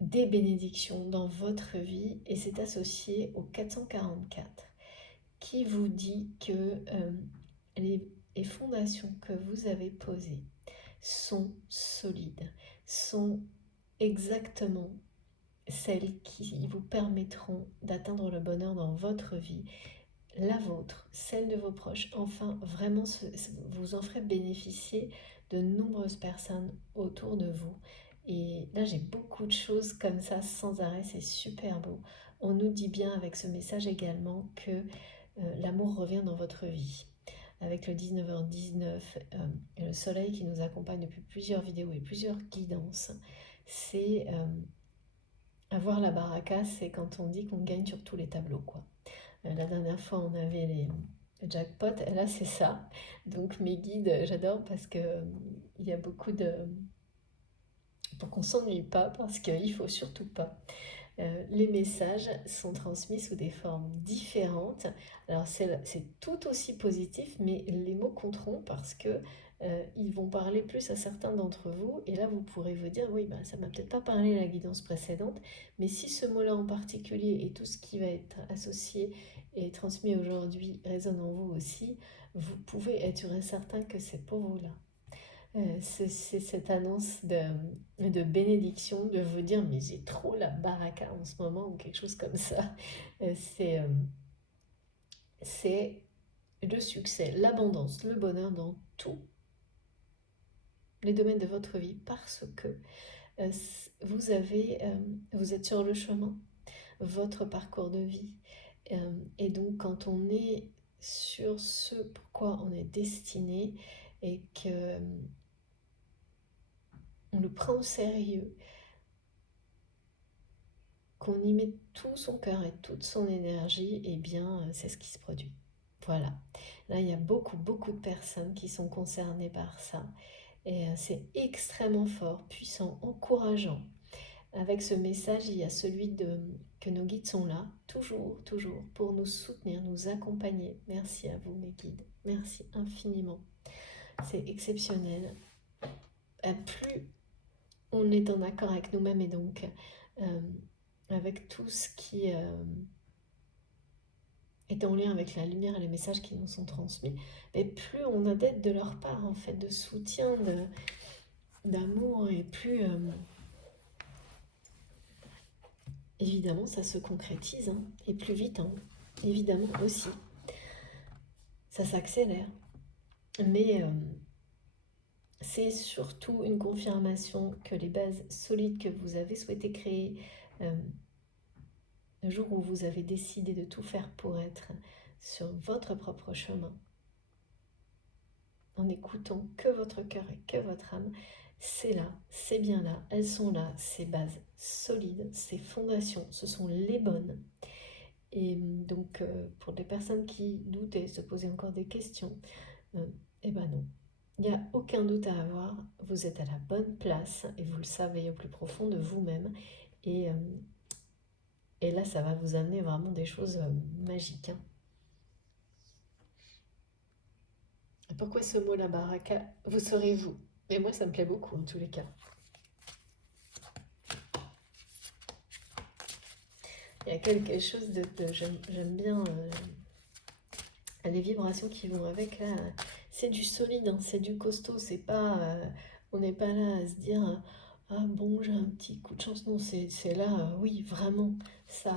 des bénédictions dans votre vie et c'est associé au 444 qui vous dit que les fondations que vous avez posées sont solides, sont exactement celles qui vous permettront d'atteindre le bonheur dans votre vie, la vôtre, celle de vos proches. Enfin, vraiment, vous en ferez bénéficier de nombreuses personnes autour de vous. Et là, j'ai beaucoup de choses comme ça sans arrêt, c'est super beau. On nous dit bien avec ce message également que l'amour revient dans votre vie. Avec le 19h19 et le soleil qui nous accompagne depuis plusieurs vidéos et plusieurs guidances, c'est avoir la baraka, c'est quand on dit qu'on gagne sur tous les tableaux, quoi. La dernière fois, on avait les jackpots, et là, c'est ça. Donc, mes guides, j'adore parce que il y a beaucoup de... pour qu'on s'ennuie pas, parce qu'il faut surtout pas. Les messages sont transmis sous des formes différentes. Alors c'est tout aussi positif, mais les mots compteront parce que ils vont parler plus à certains d'entre vous. Et là, vous pourrez vous dire, oui, bah, ça m'a peut-être pas parlé à la guidance précédente, mais si ce mot-là en particulier et tout ce qui va être associé et transmis aujourd'hui résonne en vous aussi, vous pouvez être sûr et certain que c'est pour vous là. C'est cette annonce de bénédiction, de vous dire mais j'ai trop la baraka en ce moment ou quelque chose comme ça. C'est c'est le succès, l'abondance, le bonheur dans tous les domaines de votre vie parce que vous êtes sur le chemin, votre parcours de vie. Et donc quand on est sur ce pourquoi on est destiné et que on le prend au sérieux, qu'on y met tout son cœur et toute son énergie, et bien c'est ce qui se produit. Voilà. Là, il y a beaucoup, beaucoup de personnes qui sont concernées par ça. Et c'est extrêmement fort, puissant, encourageant. Avec ce message, il y a celui que nos guides sont là, toujours, toujours, pour nous soutenir, nous accompagner. Merci à vous, mes guides. Merci infiniment. C'est exceptionnel. Plus on est en accord avec nous-mêmes et donc avec tout ce qui est en lien avec la lumière et les messages qui nous sont transmis, et plus on a d'aide de leur part, en fait, de soutien, d'amour, et plus évidemment ça se concrétise, hein, et plus vite, hein, évidemment aussi. Ça s'accélère. Mais c'est surtout une confirmation que les bases solides que vous avez souhaité créer le jour où vous avez décidé de tout faire pour être sur votre propre chemin, en n'écoutant que votre cœur et que votre âme, c'est là, c'est bien là, elles sont là, ces bases solides, ces fondations, ce sont les bonnes. Et donc, pour des personnes qui doutent et se poser encore des questions, eh ben non, il n'y a aucun doute à avoir, vous êtes à la bonne place et vous le savez au plus profond de vous-même. Et là, ça va vous amener vraiment des choses magiques. Hein. Et pourquoi ce mot, la baraka? Vous saurez vous. Mais moi, ça me plaît beaucoup en tous les cas. Il y a quelque chose j'aime bien les vibrations qui vont avec là. C'est du solide, hein, c'est du costaud. C'est pas, on n'est pas là à se dire ah bon j'ai un petit coup de chance. Non, c'est là, oui vraiment ça.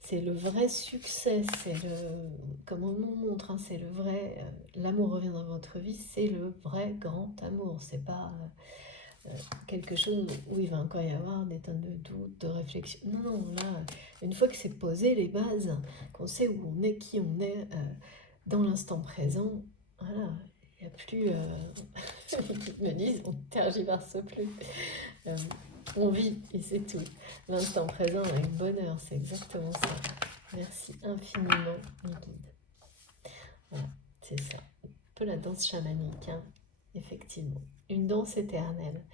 C'est le vrai succès, comme on nous montre, hein, c'est le vrai, l'amour revient dans votre vie, c'est le vrai grand amour, c'est pas quelque chose où il va encore y avoir des tonnes de doutes, de réflexion. Non, non, là, une fois que c'est posé les bases, qu'on sait où on est, qui on est, dans l'instant présent, voilà, il n'y a plus, ils me disent, on ne tergiverse plus. On vit et c'est tout. L'instant présent avec bonheur, c'est exactement ça. Merci infiniment, mes guides. Voilà, c'est ça. Un peu la danse chamanique, hein, effectivement. Une danse éternelle.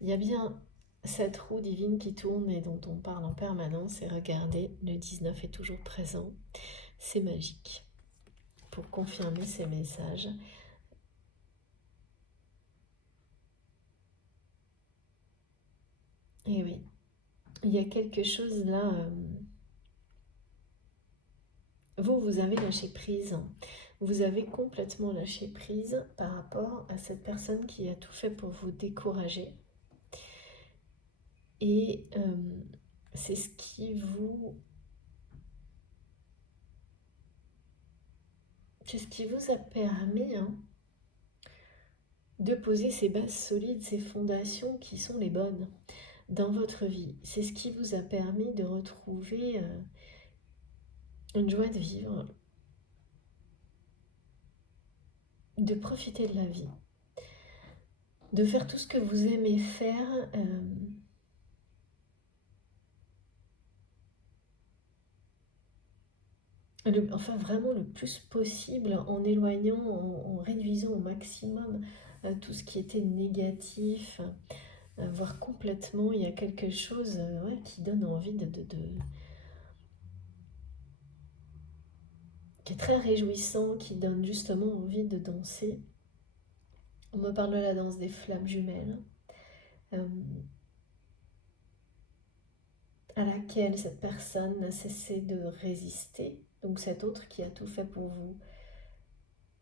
Il y a bien cette roue divine qui tourne et dont on parle en permanence. Et regardez, le 19 est toujours présent. C'est magique. Pour confirmer ces messages, Et oui, il y a quelque chose là. Vous avez lâché prise. Vous avez complètement lâché prise par rapport à cette personne qui a tout fait pour vous décourager. Et c'est ce qui vous... C'est ce qui vous a permis de poser ces bases solides, ces fondations qui sont les bonnes dans votre vie. C'est ce qui vous a permis de retrouver une joie de vivre, de profiter de la vie, de faire tout ce que vous aimez faire. Enfin vraiment le plus possible en éloignant, en réduisant au maximum tout ce qui était négatif, voire complètement, il y a quelque chose ouais, qui donne envie qui est très réjouissant, qui donne justement envie de danser. On me parle de la danse des flammes jumelles, euh, à laquelle cette personne n'a cessé de résister, donc cet autre qui a tout fait pour vous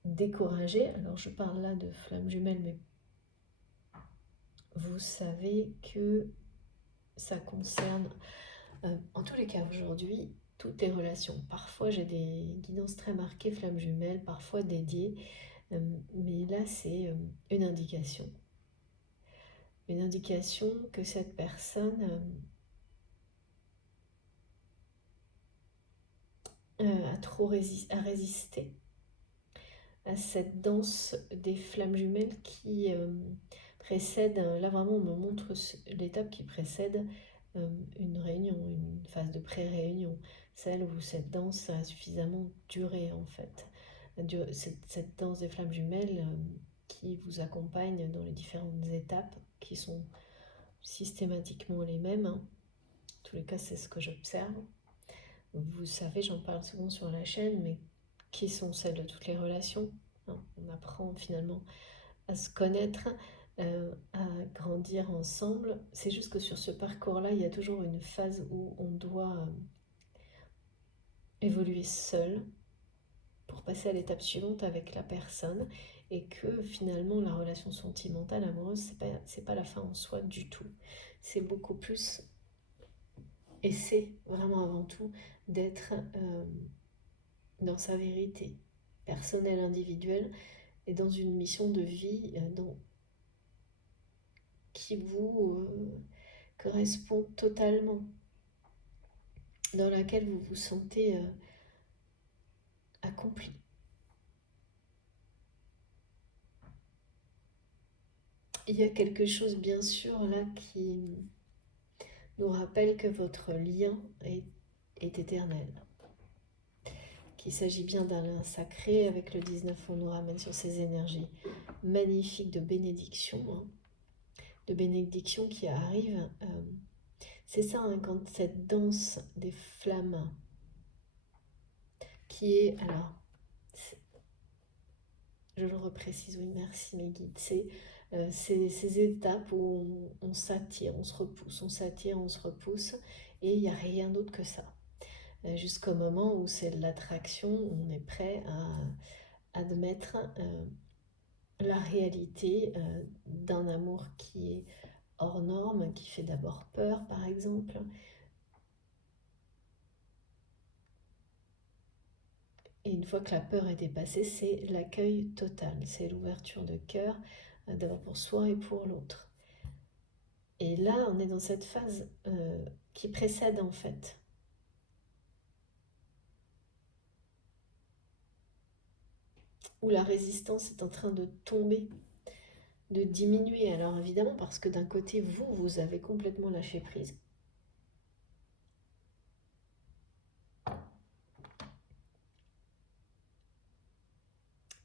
décourager. Alors je parle là de flammes jumelles, mais vous savez que ça concerne, en tous les cas aujourd'hui, toutes les relations. Parfois j'ai des guidances très marquées, flammes jumelles, parfois dédiées, mais là c'est une indication. Une indication que cette personne a résisté à cette danse des flammes jumelles qui précède, là vraiment on me montre l'étape qui précède une réunion, une phase de pré-réunion, celle où cette danse a suffisamment duré en fait. Cette danse des flammes jumelles qui vous accompagne dans les différentes étapes qui sont systématiquement les mêmes. En tous les cas, c'est ce que j'observe. Vous savez, j'en parle souvent sur la chaîne, mais qui sont celles de toutes les relations. On apprend finalement à se connaître, à grandir ensemble. C'est juste que sur ce parcours-là, il y a toujours une phase où on doit évoluer seul pour passer à l'étape suivante avec la personne, et que finalement la relation sentimentale, amoureuse, c'est pas la fin en soi du tout. C'est beaucoup plus, et c'est vraiment avant tout, d'être dans sa vérité personnelle, individuelle, et dans une mission de vie qui vous correspond totalement, dans laquelle vous vous sentez accompli. Il y a quelque chose bien sûr là qui nous rappelle que votre lien est éternel, qu'il s'agit bien d'un lien sacré. Avec le 19, on nous ramène sur ces énergies magnifiques de bénédiction, de bénédiction qui arrive. C'est ça, quand cette danse des flammes, qui est, alors, je le reprécise, oui, merci mes guides, c'est ces étapes où on s'attire, on se repousse, on s'attire, on se repousse, et il n'y a rien d'autre que ça. Jusqu'au moment où c'est l'attraction, on est prêt à admettre la réalité d'un amour qui est hors norme, qui fait d'abord peur, par exemple. Et une fois que la peur est dépassée, c'est l'accueil total, c'est l'ouverture de cœur, d'abord pour soi et pour l'autre. Et là, on est dans cette phase qui précède en fait. Où la résistance est en train de tomber, de diminuer. Alors évidemment, parce que d'un côté, vous avez complètement lâché prise.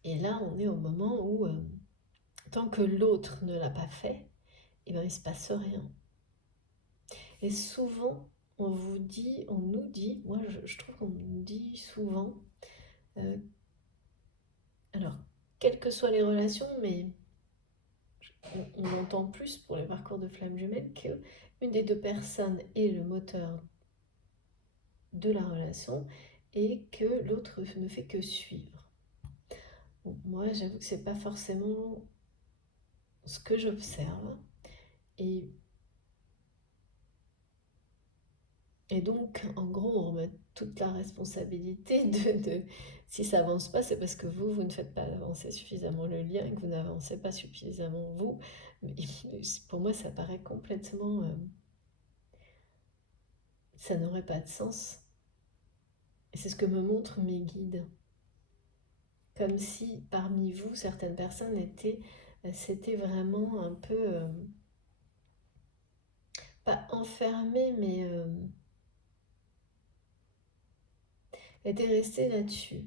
Et là, on est au moment où, tant que l'autre ne l'a pas fait, eh ben, il ne se passe rien. Et souvent, on nous dit, moi je trouve qu'on nous dit souvent, alors, quelles que soient les relations, mais on entend plus pour les parcours de flammes jumelles une des deux personnes est le moteur de la relation et que l'autre ne fait que suivre. Bon, moi, j'avoue que c'est pas forcément ce que j'observe. Et, et donc, en gros, on remet toute la responsabilité si ça avance pas, c'est parce que vous ne faites pas avancer suffisamment le lien et que vous n'avancez pas suffisamment vous. Mais pour moi, ça paraît complètement... ça n'aurait pas de sens. Et c'est ce que me montrent mes guides. Comme si parmi vous, certaines personnes s'étaient vraiment un peu, pas enfermées, mais étaient restées là-dessus.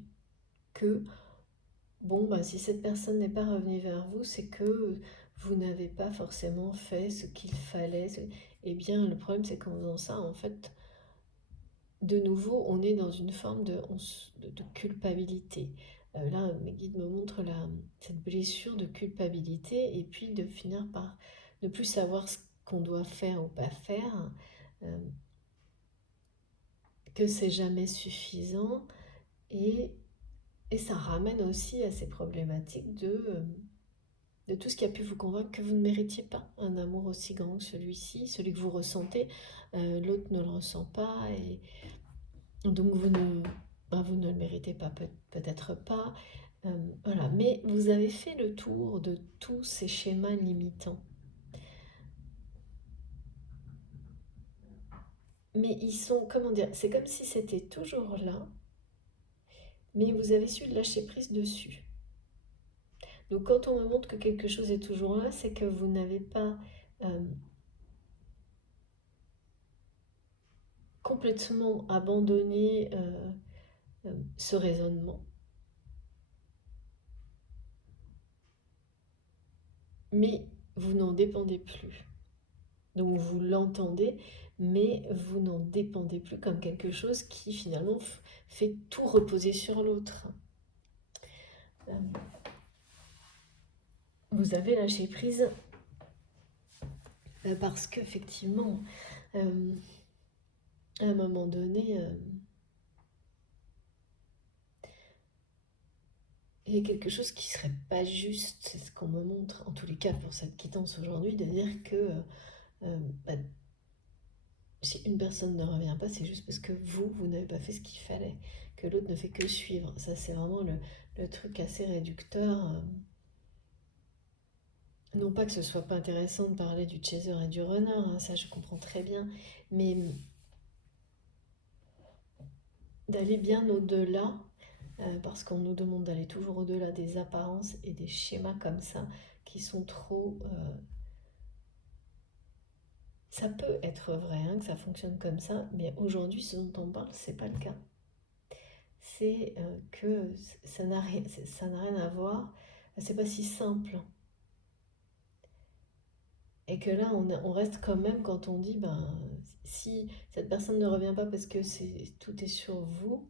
Que, bon, bah, si cette personne n'est pas revenue vers vous, c'est que vous n'avez pas forcément fait ce qu'il fallait. Eh bien, le problème, c'est qu'en faisant ça, en fait, de nouveau, on est dans une forme de culpabilité. Là, mes guides me montrent cette blessure de culpabilité et puis de finir par ne plus savoir ce qu'on doit faire ou pas faire, euh, que c'est jamais suffisant et, et ça ramène aussi à ces problématiques de tout ce qui a pu vous convaincre que vous ne méritiez pas un amour aussi grand que celui-ci, celui que vous ressentez, l'autre ne le ressent pas et donc vous ne le méritez pas, peut-être pas. Voilà. Mais vous avez fait le tour de tous ces schémas limitants. Mais ils sont, comment dire, c'est comme si c'était toujours là, mais vous avez su lâcher prise dessus. Donc quand on me montre que quelque chose est toujours là, c'est que vous n'avez pas complètement abandonné ce raisonnement. Mais vous n'en dépendez plus. Donc vous l'entendez, mais vous n'en dépendez plus comme quelque chose qui finalement fait tout reposer sur l'autre. Vous avez lâché prise parce qu'effectivement, à un moment donné, il y a quelque chose qui serait pas juste, c'est ce qu'on me montre, en tous les cas pour cette quittance aujourd'hui, de dire que bah, si une personne ne revient pas, c'est juste parce que vous n'avez pas fait ce qu'il fallait, que l'autre ne fait que suivre. Ça, c'est vraiment le truc assez réducteur. Non pas que ce soit pas intéressant de parler du chaser et du runner, hein, ça je comprends très bien, mais d'aller bien au-delà, parce qu'on nous demande d'aller toujours au-delà des apparences et des schémas comme ça, qui sont trop... ça peut être vrai, hein, que ça fonctionne comme ça, mais aujourd'hui, ce dont on parle, c'est pas le cas. C'est que ça n'a rien à voir, c'est pas si simple. Et que là, on reste quand même quand on dit, ben, si cette personne ne revient pas parce que tout est sur vous,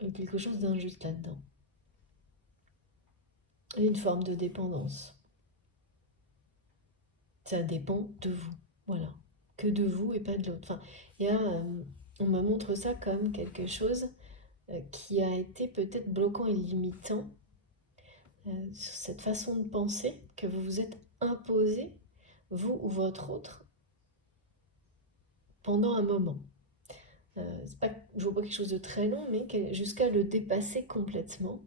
il y a quelque chose d'injuste là-dedans. Et une forme de dépendance. Ça dépend de vous, voilà. Que de vous et pas de l'autre. Enfin, on me montre ça comme quelque chose qui a été peut-être bloquant et limitant sur cette façon de penser que vous vous êtes imposé, vous ou votre autre, pendant un moment. Je vois pas quelque chose de très long, mais jusqu'à le dépasser complètement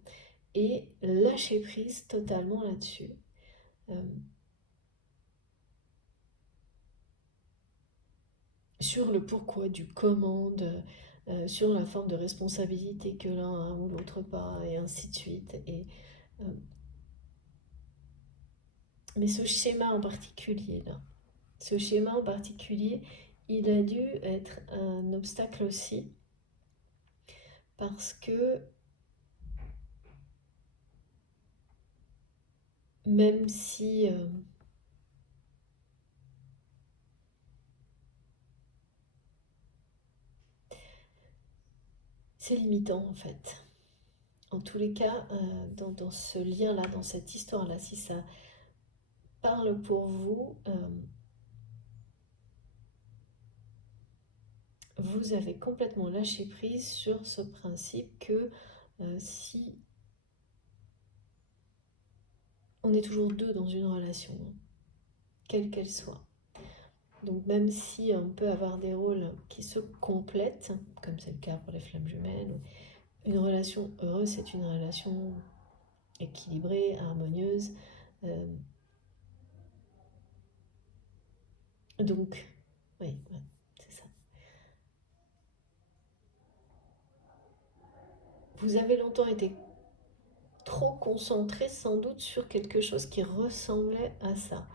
et lâcher prise totalement là-dessus. Sur le pourquoi du comment, sur la forme de responsabilité que l'un a ou l'autre pas, et ainsi de suite. Mais ce schéma en particulier, là, ce schéma en particulier, il a dû être un obstacle aussi, parce que même si c'est limitant en fait. En tous les cas, dans ce lien-là, dans cette histoire-là, si ça parle pour vous, vous avez complètement lâché prise sur ce principe que si on est toujours deux dans une relation, hein, quelle qu'elle soit. Donc même si on peut avoir des rôles qui se complètent, comme c'est le cas pour les flammes jumelles, une relation heureuse, c'est une relation équilibrée, harmonieuse. Donc, oui, ouais, c'est ça. Vous avez longtemps été trop concentré sans doute sur quelque chose qui ressemblait à ça.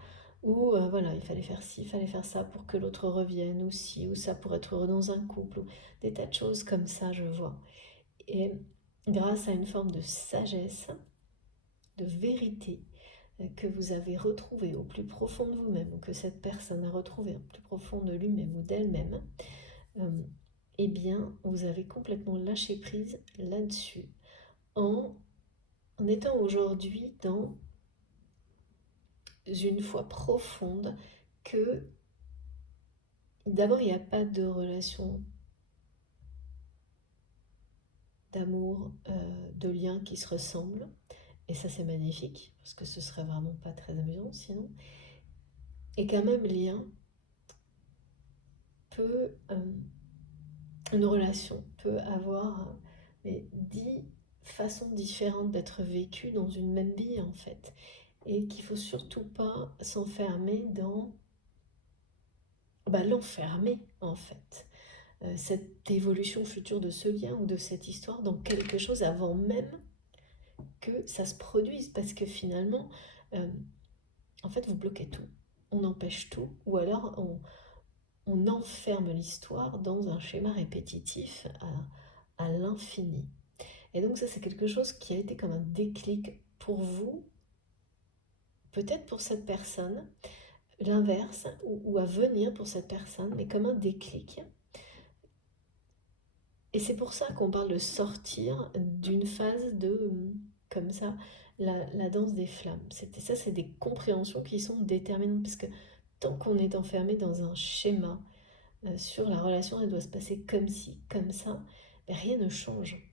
Ou voilà, il fallait faire ci, il fallait faire ça pour que l'autre revienne, ou ci, ou ça pour être heureux dans un couple, ou des tas de choses comme ça, je vois. Et grâce à une forme de sagesse, de vérité que vous avez retrouvée au plus profond de vous-même, ou que cette personne a retrouvée au plus profond de lui-même ou d'elle-même, eh bien, vous avez complètement lâché prise là-dessus en étant aujourd'hui dans une foi profonde que d'abord il n'y a pas de relation d'amour, de lien qui se ressemblent, et ça c'est magnifique, parce que ce serait vraiment pas très amusant sinon, et qu'un même lien peut, une relation peut avoir 10 façons différentes d'être vécue dans une même vie en fait, et qu'il faut surtout pas s'enfermer dans l'enfermer en fait, cette évolution future de ce lien ou de cette histoire dans quelque chose avant même que ça se produise, parce que finalement, en fait, vous bloquez tout, on empêche tout, ou alors on enferme l'histoire dans un schéma répétitif à l'infini. Et donc ça, c'est quelque chose qui a été comme un déclic pour vous, peut-être pour cette personne, l'inverse, ou à venir pour cette personne, mais comme un déclic. Et c'est pour ça qu'on parle de sortir d'une phase de, comme ça, la danse des flammes. Ça, c'est des compréhensions qui sont déterminantes, parce que tant qu'on est enfermé dans un schéma sur la relation, elle doit se passer comme ci, comme ça, ben rien ne change.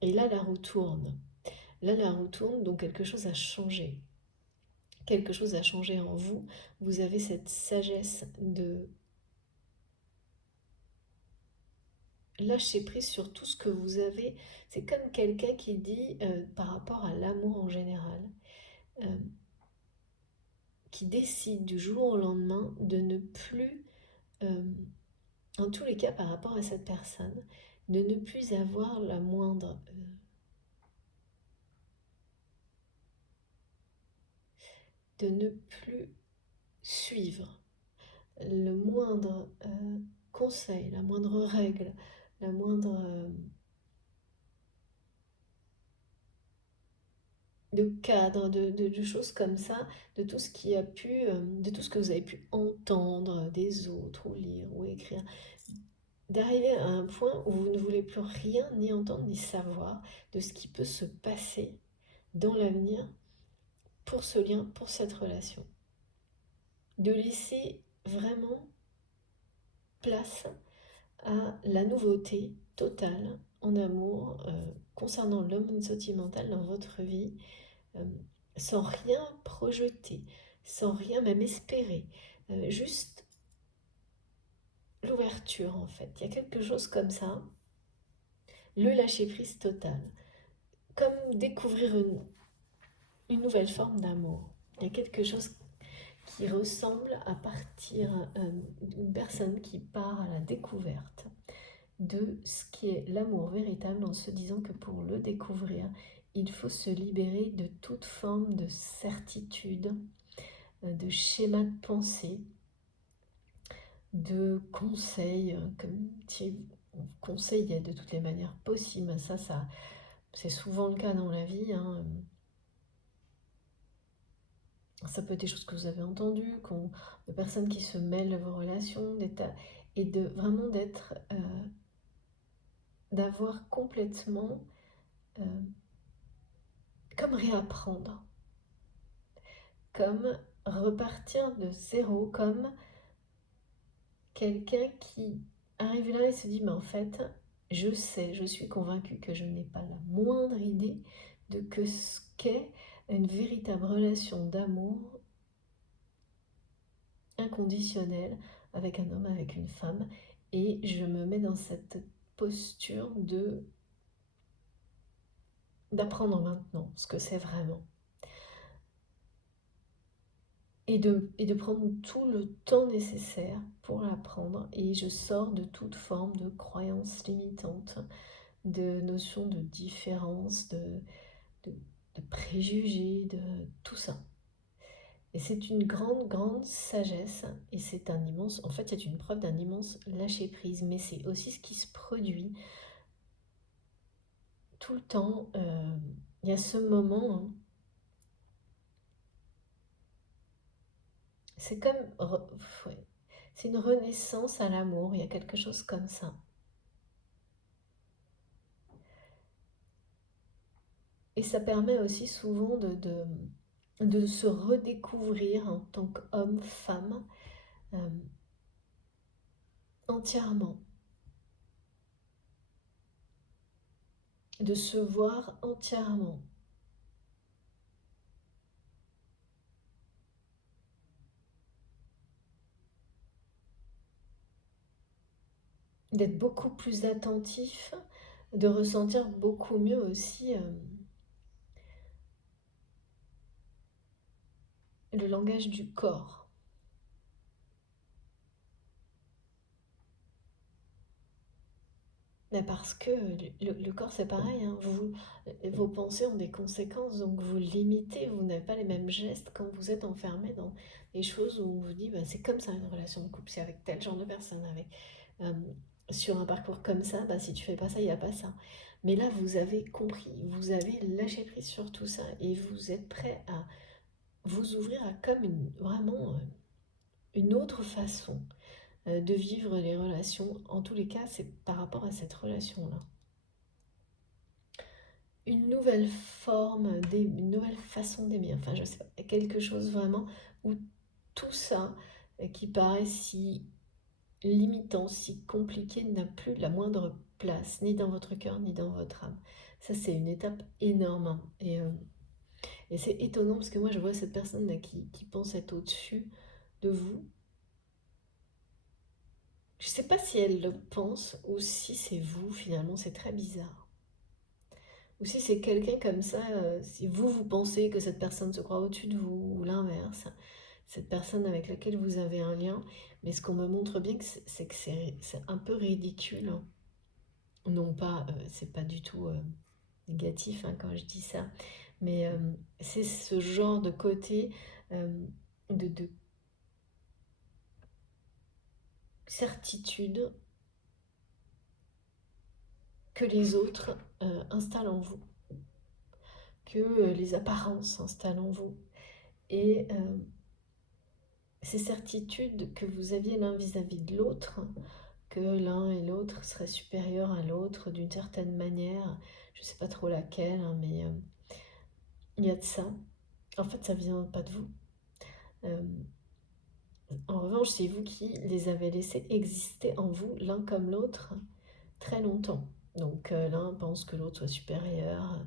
Et là, la roue tourne. Là, la roue tourne, donc quelque chose a changé. Quelque chose a changé en vous. Vous avez cette sagesse de lâcher prise sur tout ce que vous avez. C'est comme quelqu'un qui dit, par rapport à l'amour en général, euh, qui décide du jour au lendemain de ne plus, euh, en tous les cas par rapport à cette personne, de ne plus avoir la moindre... de ne plus suivre le moindre conseil, la moindre règle, la moindre de cadre, de choses comme ça, de tout ce qui a pu, de tout ce que vous avez pu entendre des autres, ou lire, ou écrire, d'arriver à un point où vous ne voulez plus rien ni entendre ni savoir de ce qui peut se passer dans l'avenir pour ce lien, pour cette relation. De laisser vraiment place à la nouveauté totale en amour concernant l'homme sentimental dans votre vie, euh, sans rien projeter, sans rien même espérer, juste l'ouverture en fait. Il y a quelque chose comme ça, le lâcher-prise total, comme découvrir une nouvelle forme d'amour. Il y a quelque chose qui ressemble à partir d'une personne qui part à la découverte de ce qui est l'amour véritable, en se disant que pour le découvrir, il faut se libérer de toute forme de certitude, de schéma de pensée, de conseils, comme si on conseillait de toutes les manières possibles. Ça c'est souvent le cas dans la vie, hein. Ça peut être des choses que vous avez entendues, de personnes qui se mêlent de vos relations, et de vraiment d'avoir complètement, comme réapprendre, comme repartir de zéro, comme quelqu'un qui arrive là et se dit, mais en fait, je sais, je suis convaincue que je n'ai pas la moindre idée de ce qu'est une véritable relation d'amour inconditionnelle avec un homme, avec une femme, et je me mets dans cette posture d'apprendre maintenant ce que c'est vraiment. Et de prendre tout le temps nécessaire pour l'apprendre. Et je sors de toute forme de croyances limitantes, de notions de différence, de, de préjugés, de tout ça. Et c'est une grande, grande sagesse. Et c'est un immense... En fait, c'est une preuve d'un immense lâcher-prise. Mais c'est aussi ce qui se produit tout le temps. Il y a ce moment... Hein, c'est comme... Ouais, c'est une renaissance à l'amour. Il y a quelque chose comme ça. Et ça permet aussi souvent de se redécouvrir en tant qu'homme, femme, euh, entièrement. De se voir entièrement. D'être beaucoup plus attentif, de ressentir beaucoup mieux aussi le langage du corps. Mais parce que le corps c'est pareil, hein, vos pensées ont des conséquences, donc vous limitez, vous n'avez pas les mêmes gestes quand vous êtes enfermé dans des choses où on vous dit bah, c'est comme ça une relation de couple, c'est avec tel genre de personne, avec euh, sur un parcours comme ça, bah, si tu fais pas ça, il n'y a pas ça. Mais là vous avez compris, vous avez lâché prise sur tout ça et vous êtes prêt à vous ouvrir à comme vraiment une autre façon de vivre les relations. En tous les cas, c'est par rapport à cette relation-là. Une nouvelle forme, une nouvelle façon d'aimer, enfin je sais pas, quelque chose vraiment où tout ça qui paraît si limitant, si compliqué n'a plus la moindre place, ni dans votre cœur, ni dans votre âme. Ça c'est une étape énorme. Hein. Et c'est étonnant parce que moi je vois cette personne là qui pense être au-dessus de vous. Je sais pas si elle le pense ou si c'est vous finalement, c'est très bizarre. Ou si c'est quelqu'un comme ça, si vous pensez que cette personne se croit au-dessus de vous, ou l'inverse, cette personne avec laquelle vous avez un lien, mais ce qu'on me montre bien, c'est que c'est un peu ridicule. Hein. Non pas, c'est pas du tout négatif hein, quand je dis ça, mais c'est ce genre de côté de certitude que les autres installent en vous, que les apparences s'installent en vous. Et ces certitudes que vous aviez l'un vis-à-vis de l'autre, que l'un et l'autre seraient supérieurs à l'autre d'une certaine manière, je ne sais pas trop laquelle, hein, mais il y a de ça. En fait, ça vient pas de vous. Euh, en revanche, c'est vous qui les avez laissés exister en vous, l'un comme l'autre, très longtemps. Donc l'un pense que l'autre soit supérieur.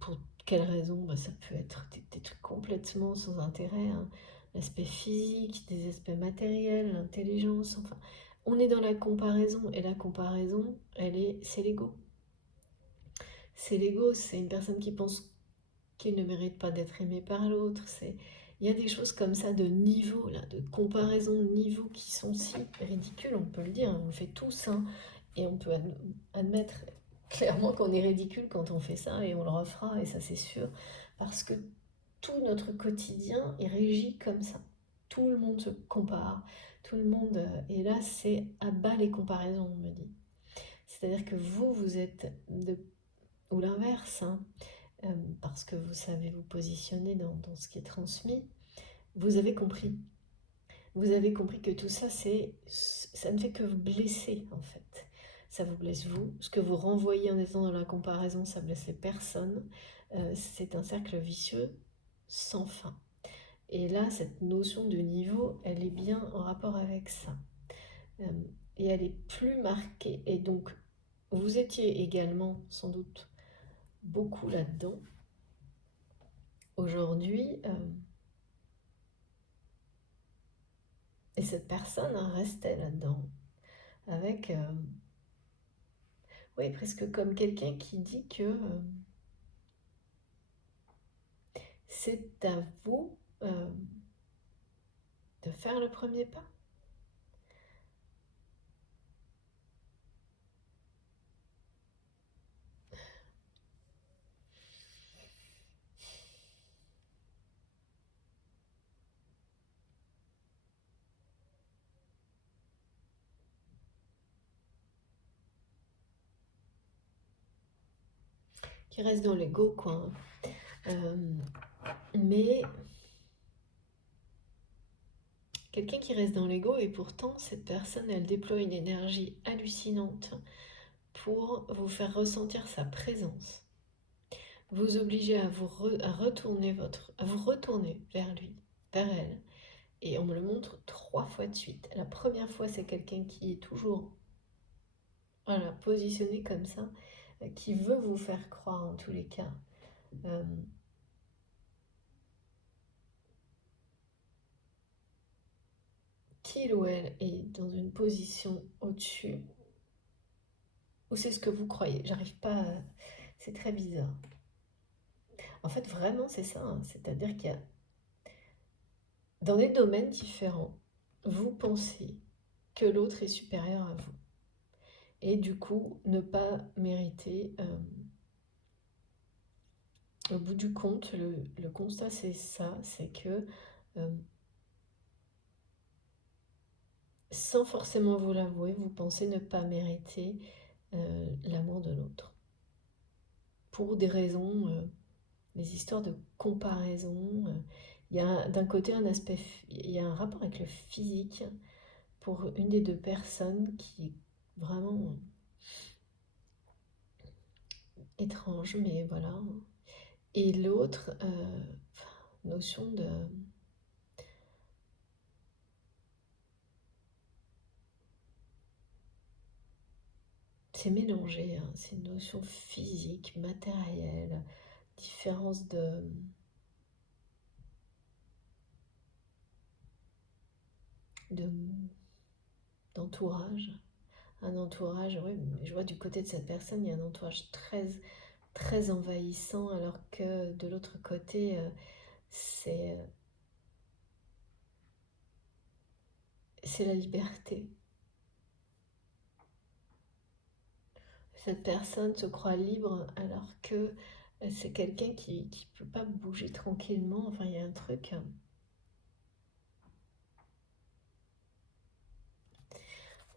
Pour quelle raison bah, ça peut être des trucs complètement sans intérêt. Hein. L'aspect physique, des aspects matériels, l'intelligence. Enfin, on est dans la comparaison. Et la comparaison, c'est l'ego. C'est l'ego, c'est une personne qui pense qu'il ne mérite pas d'être aimé par l'autre. Il y a des choses comme ça de niveau, là, de comparaison de niveau qui sont si ridicules, on peut le dire, hein, on le fait tous, hein, et on peut admettre clairement qu'on est ridicule quand on fait ça, et on le refera, et ça c'est sûr, parce que tout notre quotidien est régi comme ça. Tout le monde se compare, tout le monde, et là c'est à bas les comparaisons, on me dit. C'est-à-dire que vous êtes, ou l'inverse, hein, parce que vous savez vous positionner dans ce qui est transmis, vous avez compris. Vous avez compris que tout ça, ça ne fait que vous blesser, en fait. Ça vous blesse vous. Ce que vous renvoyez en étant dans la comparaison, ça blesse les personnes. C'est un cercle vicieux sans fin. Et là, cette notion de niveau, elle est bien en rapport avec ça. et elle est plus marquée. Et donc, vous étiez également sans doute beaucoup là-dedans. Aujourd'hui, et cette personne restait là-dedans, avec, oui, presque comme quelqu'un qui dit que c'est à vous de faire le premier pas. Qui reste dans l'ego, quoi. Mais quelqu'un qui reste dans l'ego, et pourtant cette personne, elle déploie une énergie hallucinante pour vous faire ressentir sa présence, vous obliger à vous retourner vers lui, vers elle. Et on me le montre 3 fois de suite. La première fois, c'est quelqu'un qui est toujours, voilà, positionné comme ça, qui veut vous faire croire en tous les cas qu'il ou elle est dans une position au-dessus, ou c'est ce que vous croyez. J'arrive pas à... C'est très bizarre. En fait, vraiment, c'est ça. Hein. C'est-à-dire qu'il y a, dans des domaines différents, vous pensez que l'autre est supérieur à vous. Et du coup, ne pas mériter... au bout du compte, le constat, c'est ça. C'est que, sans forcément vous l'avouer, vous pensez ne pas mériter l'amour de l'autre. Pour des raisons... les histoires de comparaison. Il y a d'un côté un aspect, il y a un rapport avec le physique pour une des deux personnes qui est vraiment étrange, mais voilà. Et l'autre, notion de... C'est mélangé, hein, c'est une notion physique, matérielle, différence de, d'entourage. Un entourage, oui, je vois du côté de cette personne, il y a un entourage très, très envahissant, alors que de l'autre côté, c'est la liberté. Cette personne se croit libre alors que c'est quelqu'un qui ne peut pas bouger tranquillement. Enfin, il y a un truc.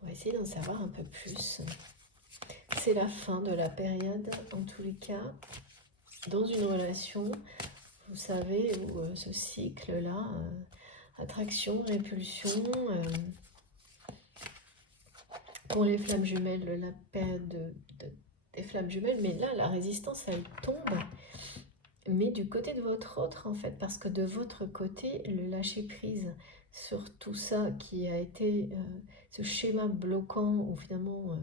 On va essayer d'en savoir un peu plus. C'est la fin de la période, en tous les cas, dans une relation, vous savez, où ce cycle-là, attraction, répulsion, pour les flammes jumelles, la période des flammes jumelles, mais là, la résistance, elle tombe, mais du côté de votre autre, en fait, parce que de votre côté, le lâcher-prise sur tout ça qui a été ce schéma bloquant, où finalement,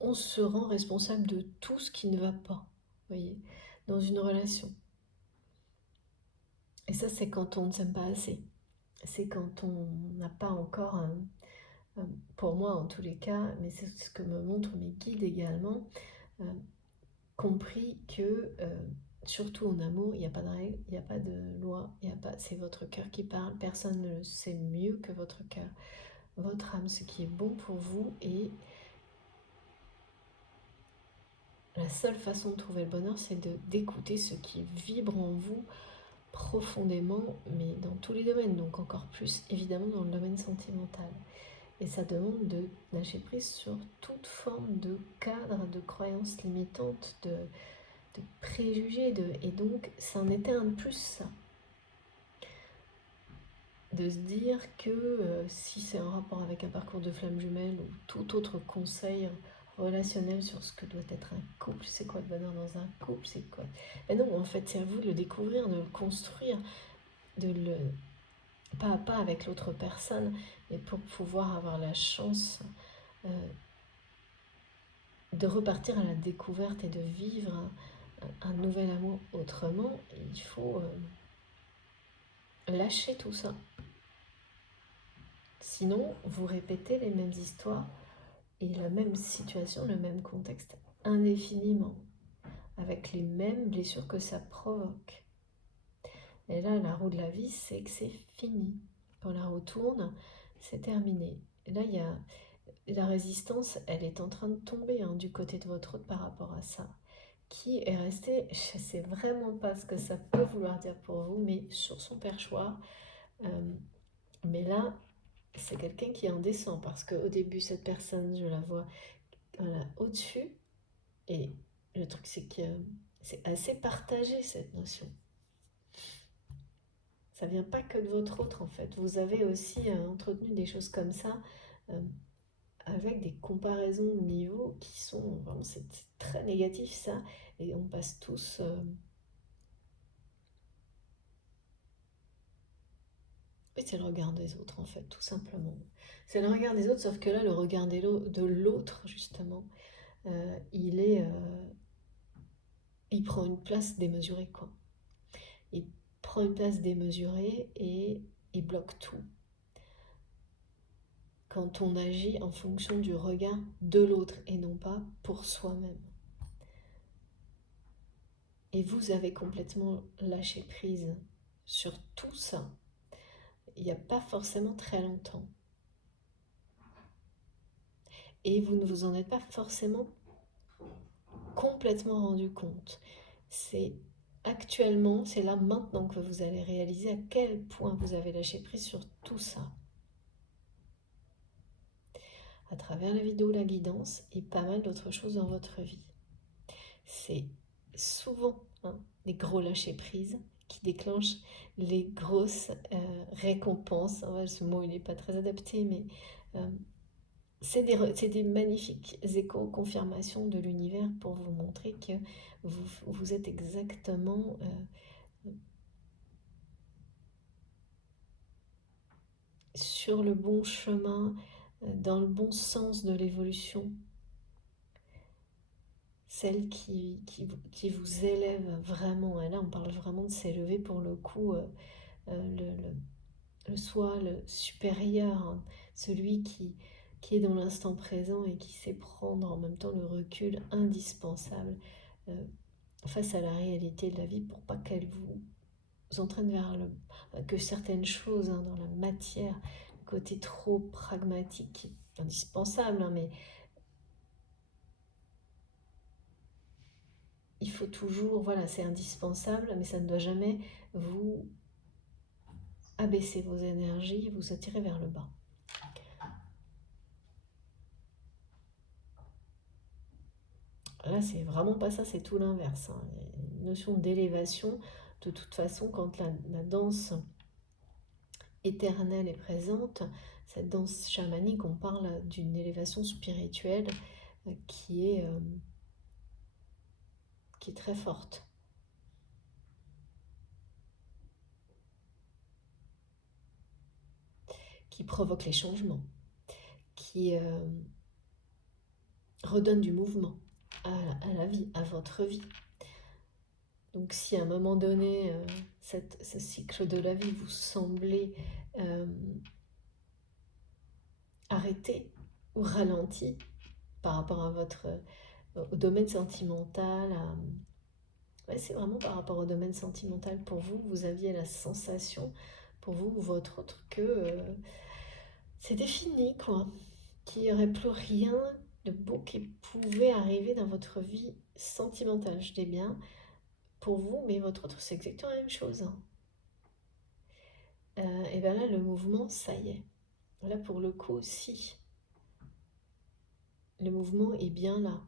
on se rend responsable de tout ce qui ne va pas, vous voyez, dans une relation. Et ça, c'est quand on ne s'aime pas assez. C'est quand on n'a pas encore pour moi en tous les cas, mais c'est ce que me montrent mes guides également, compris que surtout en amour, il n'y a pas de règle, il n'y a pas de loi, c'est votre cœur qui parle, personne ne le sait mieux que votre cœur, votre âme, ce qui est bon pour vous, et la seule façon de trouver le bonheur, c'est d'écouter ce qui vibre en vous profondément, mais dans tous les domaines, donc encore plus évidemment dans le domaine sentimental. Et ça demande de lâcher prise sur toute forme de cadre, de croyances limitantes, de préjugés. Et donc, c'en était un de plus, ça. De se dire que si c'est un rapport avec un parcours de flamme jumelle ou tout autre conseil relationnel sur ce que doit être un couple, c'est quoi le bonheur dans un couple, c'est quoi... Mais non, en fait, c'est à vous de le découvrir, de le construire, de le pas avec l'autre personne, mais pour pouvoir avoir la chance de repartir à la découverte et de vivre un nouvel amour autrement, il faut lâcher tout ça. Sinon, vous répétez les mêmes histoires et la même situation, le même contexte indéfiniment, avec les mêmes blessures que ça provoque. Et là, la roue de la vie, c'est que c'est fini. Quand la roue tourne, c'est terminé. Et là, il y a la résistance, elle est en train de tomber du côté de votre autre par rapport à ça. Qui est resté, je ne sais vraiment pas ce que ça peut vouloir dire pour vous, mais sur son perchoir. Mais là, c'est quelqu'un qui en descend, parce qu'au début, cette personne, je la vois voilà, au-dessus, et le truc, c'est que c'est assez partagé, cette notion. Ça vient pas que de votre autre, en fait. Vous avez aussi entretenu des choses comme ça, avec des comparaisons de niveau qui sont vraiment, c'est très négatif, ça, et on passe tous... Oui, c'est le regard des autres, en fait, tout simplement. C'est le regard des autres, sauf que là, le regard de l'autre, justement, il prend une place démesurée, quoi. Il prend une place démesurée et il bloque tout. Quand on agit en fonction du regard de l'autre et non pas pour soi-même. Et vous avez complètement lâché prise sur tout ça. Il n'y a pas forcément très longtemps. Et vous ne vous en êtes pas forcément complètement rendu compte. C'est actuellement, c'est là maintenant que vous allez réaliser à quel point vous avez lâché prise sur tout ça. À travers la vidéo, la guidance et pas mal d'autres choses dans votre vie. C'est souvent les gros lâcher prise qui déclenchent les grosses récompenses. Ce mot, il n'est pas très adapté, mais c'est des magnifiques échos, confirmations de l'univers pour vous montrer que vous êtes exactement sur le bon chemin, dans le bon sens de l'évolution. Celle qui vous élève vraiment. Et là, on parle vraiment de s'élever pour le coup, le soi, le supérieur, celui qui est dans l'instant présent et qui sait prendre en même temps le recul indispensable face à la réalité de la vie pour pas qu'elle vous entraîne vers que certaines choses dans la matière, le côté trop pragmatique, indispensable, mais il faut toujours, voilà, c'est indispensable, mais ça ne doit jamais vous abaisser vos énergies, vous attirer vers le bas. Là, c'est vraiment pas ça, c'est tout l'inverse. Une notion d'élévation, de toute façon, quand la danse éternelle est présente, cette danse chamanique, on parle d'une élévation spirituelle qui est très forte. Qui provoque les changements, qui redonne du mouvement à la vie, à votre vie. Donc si à un moment donné, ce cycle de la vie vous semblait arrêté ou ralenti par rapport à au domaine sentimental, c'est vraiment par rapport au domaine sentimental pour vous, vous aviez la sensation, pour vous ou votre autre, que c'était fini, quoi. Qu'il n'y aurait plus rien de beau qui pouvait arriver dans votre vie sentimentale. Je dis bien pour vous, mais votre autre, c'est exactement la même chose. Et bien là, le mouvement, ça y est. Là, pour le coup, si. Le mouvement est bien là.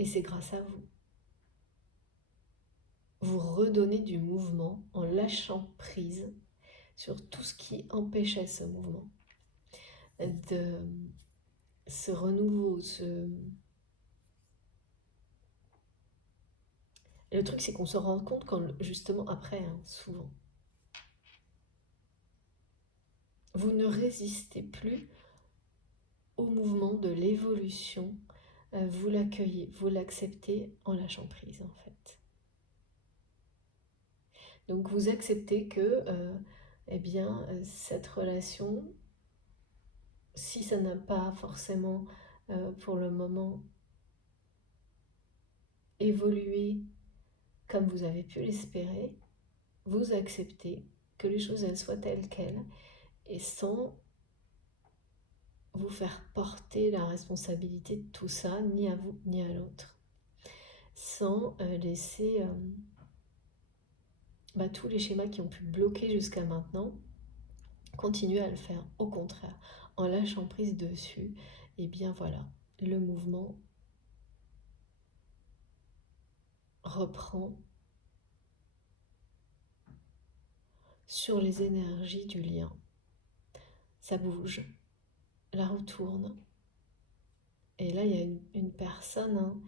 Et c'est grâce à vous. Vous redonnez du mouvement en lâchant prise sur tout ce qui empêchait ce mouvement. De ce renouveau, Et le truc, c'est qu'on se rend compte quand, justement après, hein, souvent. Vous ne résistez plus au mouvement de l'évolution. Vous l'accueillez, vous l'acceptez en lâchant prise, en fait. Donc vous acceptez que eh bien, cette relation, si ça n'a pas forcément pour le moment évolué comme vous avez pu l'espérer, vous acceptez que les choses elles soient telles quelles et sans vous faire porter la responsabilité de tout ça, ni à vous ni à l'autre. Sans laisser tous les schémas qui ont pu bloquer jusqu'à maintenant, continuer à le faire. Au contraire, en lâchant prise dessus, et bien voilà, le mouvement reprend sur les énergies du lien. Ça bouge, la roue tourne. Et là, il y a une personne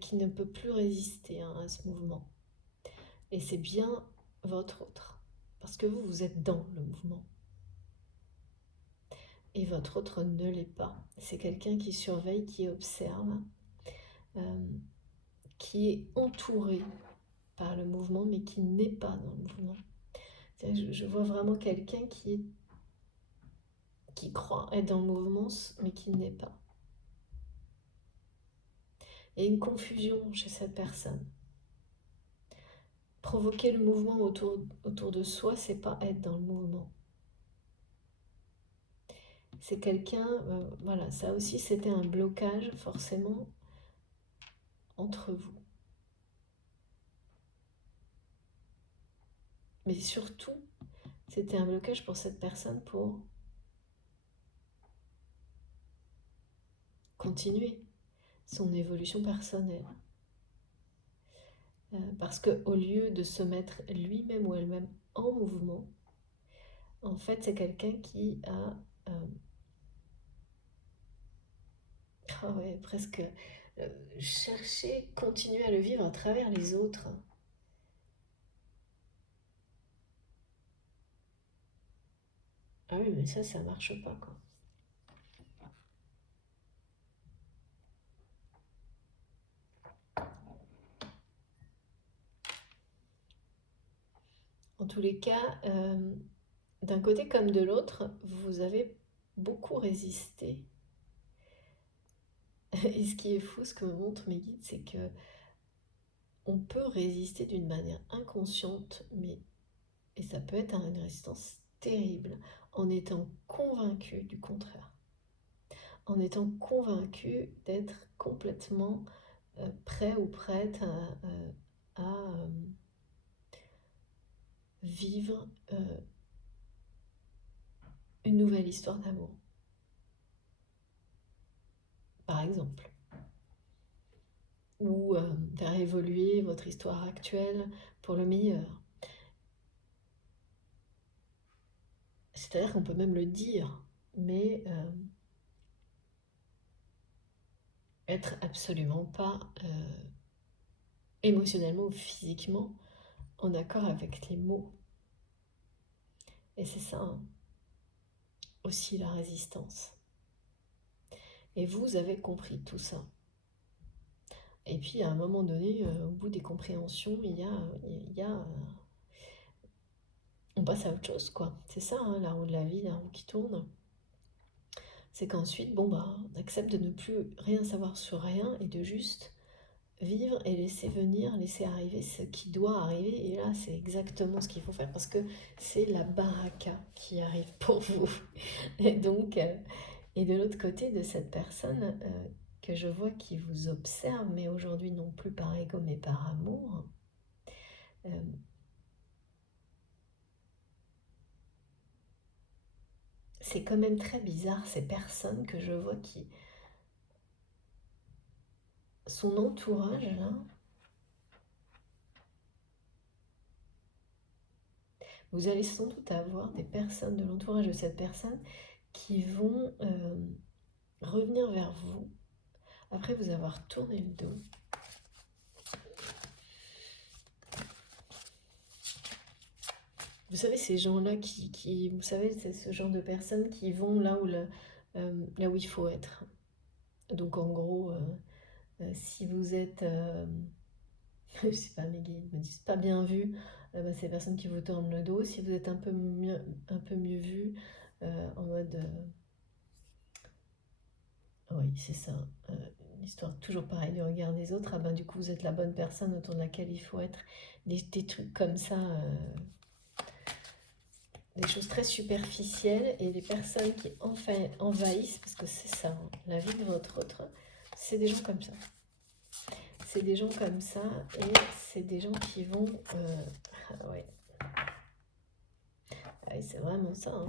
qui ne peut plus résister à ce mouvement. Et c'est bien votre autre. Parce que vous, vous êtes dans le mouvement. Et votre autre ne l'est pas. C'est quelqu'un qui surveille, qui observe, qui est entouré par le mouvement, mais qui n'est pas dans le mouvement. Je vois vraiment quelqu'un qui croit être dans le mouvement, mais qui n'est pas. Il y a une confusion chez cette personne. Provoquer le mouvement autour de soi, c'est pas être dans le mouvement. C'est quelqu'un, voilà, ça aussi c'était un blocage forcément entre vous. Mais surtout, c'était un blocage pour cette personne pour continuer son évolution personnelle. Parce qu'au lieu de se mettre lui-même ou elle-même en mouvement, en fait, c'est quelqu'un qui a presque cherché, continuer à le vivre à travers les autres. Ah oui, mais ça marche pas, quoi. En tous les cas, d'un côté comme de l'autre, vous avez beaucoup résisté. Et ce qui est fou, ce que me montrent mes guides, c'est que on peut résister d'une manière inconsciente, et ça peut être une résistance terrible, en étant convaincu du contraire. En étant convaincu d'être complètement prêt ou prête à vivre une nouvelle histoire d'amour. Par exemple. Ou faire évoluer votre histoire actuelle pour le meilleur. C'est-à-dire qu'on peut même le dire, mais être absolument pas émotionnellement ou physiquement en accord avec les mots. Et c'est ça aussi la résistance. Et vous avez compris tout ça. Et puis à un moment donné, au bout des compréhensions, on passe à autre chose, quoi. C'est ça, la roue de la vie, la roue qui tourne. C'est qu'ensuite, on accepte de ne plus rien savoir sur rien et de juste vivre et laisser venir, laisser arriver ce qui doit arriver. Et là, c'est exactement ce qu'il faut faire parce que c'est la baraka qui arrive pour vous. Et donc, et de l'autre côté de cette personne que je vois qui vous observe, mais aujourd'hui non plus par ego mais par amour, c'est quand même très bizarre ces personnes que je vois qui... Son entourage là, vous allez sans doute avoir des personnes de l'entourage de cette personne qui vont revenir vers vous après vous avoir tourné le dos Vous savez, ces gens-là vous savez, c'est ce genre de personnes qui vont là où il faut être. Donc en gros, si vous êtes, je sais pas, mes guides me disent pas bien vu, bah, c'est les personnes qui vous tournent le dos. Si vous êtes un peu mieux vu, en mode, oui, c'est ça, l'histoire toujours pareil du regard des autres, ah ben du coup vous êtes la bonne personne autour de laquelle il faut être. Des trucs comme ça, des choses très superficielles, et les personnes qui envahissent, parce que c'est ça, hein, la vie de votre autre, c'est des gens comme ça. C'est des gens comme ça, et c'est des gens qui vont... ouais. Ah oui, c'est vraiment ça. Hein.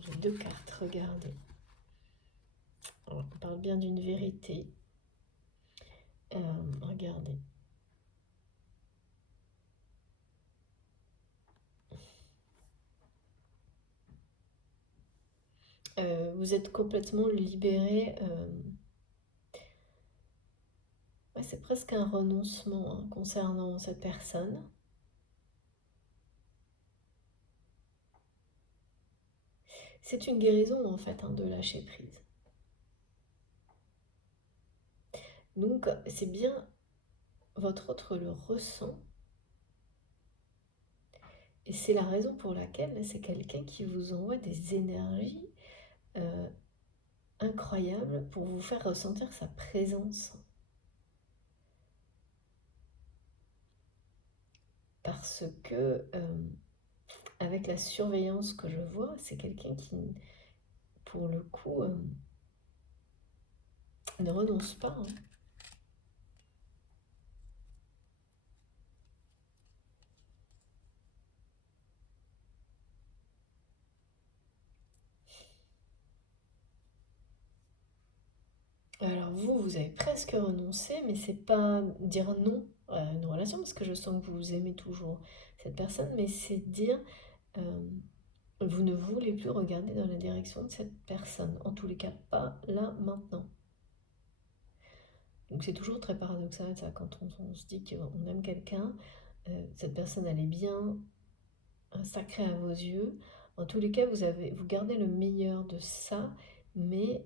J'ai 2 cartes, regardez. Alors, on parle bien d'une vérité. Regardez. Vous êtes complètement libéré. Ouais, c'est presque un renoncement hein, concernant cette personne. C'est une guérison en fait hein, de lâcher prise. Donc c'est bien, votre autre le ressent. Et c'est la raison pour laquelle c'est quelqu'un qui vous envoie des énergies incroyables pour vous faire ressentir sa présence. Parce que avec la surveillance que je vois, c'est quelqu'un qui, pour le coup, ne renonce pas. Hein. Alors vous avez presque renoncé, mais c'est pas dire non à une relation, parce que je sens que vous aimez toujours cette personne, mais c'est dire vous ne voulez plus regarder dans la direction de cette personne, en tous les cas pas là maintenant. Donc c'est toujours très paradoxal ça, quand on se dit qu'on aime quelqu'un, cette personne elle est bien sacrée à vos yeux, en tous les cas vous gardez le meilleur de ça, mais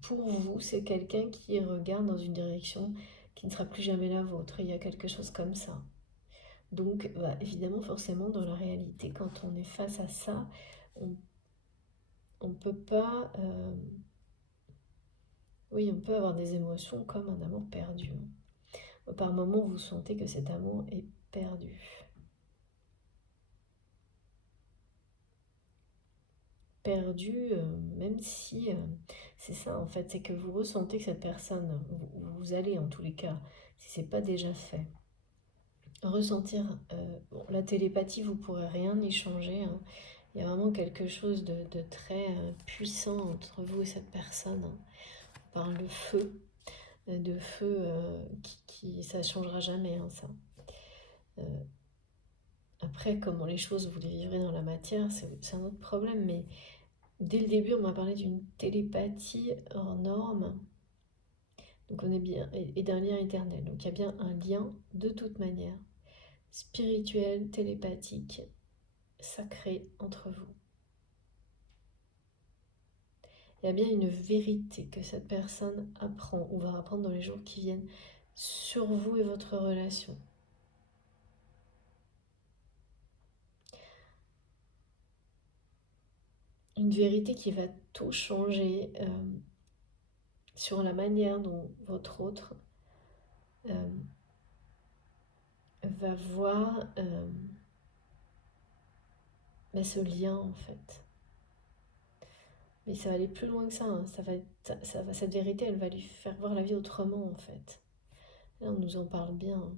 pour vous, c'est quelqu'un qui regarde dans une direction qui ne sera plus jamais la vôtre. Il y a quelque chose comme ça. Donc, bah, évidemment, forcément, dans la réalité, quand on est face à ça, on ne peut pas... oui, on peut avoir des émotions comme un amour perdu. Par moments, vous sentez que cet amour est perdu. Perdu, même si... c'est ça, en fait, c'est que vous ressentez que cette personne, vous allez en tous les cas, si ce n'est pas déjà fait, ressentir, bon, la télépathie, vous pourrez rien y changer. Hein. Il y a vraiment quelque chose de très puissant entre vous et cette personne. Hein. On parle de feu ça ne changera jamais, hein, ça. Après, comment les choses, vous les vivrez dans la matière, c'est un autre problème. Mais dès le début, on m'a parlé d'une télépathie hors norme. Donc on est bien, et d'un lien éternel. Donc il y a bien un lien de toute manière, spirituel, télépathique, sacré entre vous. Il y a bien une vérité que cette personne apprend ou va apprendre dans les jours qui viennent sur vous et votre relation. Une vérité qui va tout changer sur la manière dont votre autre va voir ce lien en fait. Mais ça va aller plus loin que ça, hein. Cette vérité, elle va lui faire voir la vie autrement en fait. Là, on nous en parle bien. Hein.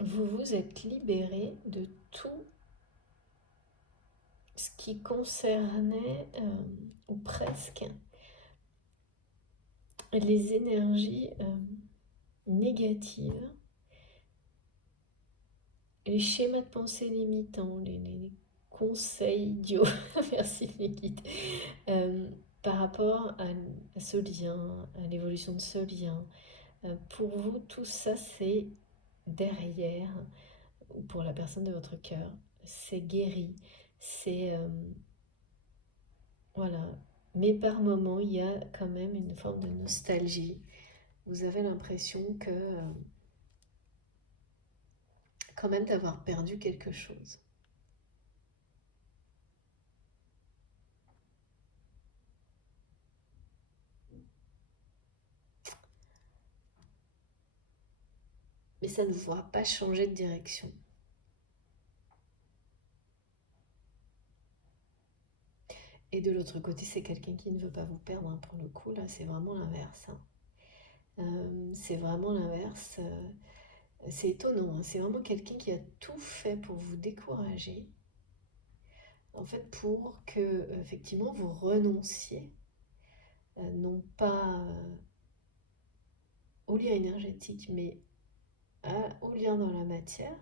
Vous vous êtes libéré de tout ce qui concernait, ou presque, les énergies négatives les schémas de pensée limitants, les conseils idiots, merci les guides, euh, par rapport à ce lien, à l'évolution de ce lien. Pour vous, tout ça, c'est derrière, ou pour la personne de votre cœur, c'est guéri, c'est... voilà. Mais par moments, il y a quand même une forme de nostalgie. Vous avez l'impression que, quand même, d'avoir perdu quelque chose. Mais ça ne vous fera pas changer de direction. Et de l'autre côté, c'est quelqu'un qui ne veut pas vous perdre, hein. Pour le coup, là, c'est vraiment l'inverse, hein. C'est vraiment l'inverse. C'est étonnant, hein. C'est vraiment quelqu'un qui a tout fait pour vous décourager. En fait, pour que, effectivement, vous renonciez, non pas au lien énergétique, mais au lien dans la matière.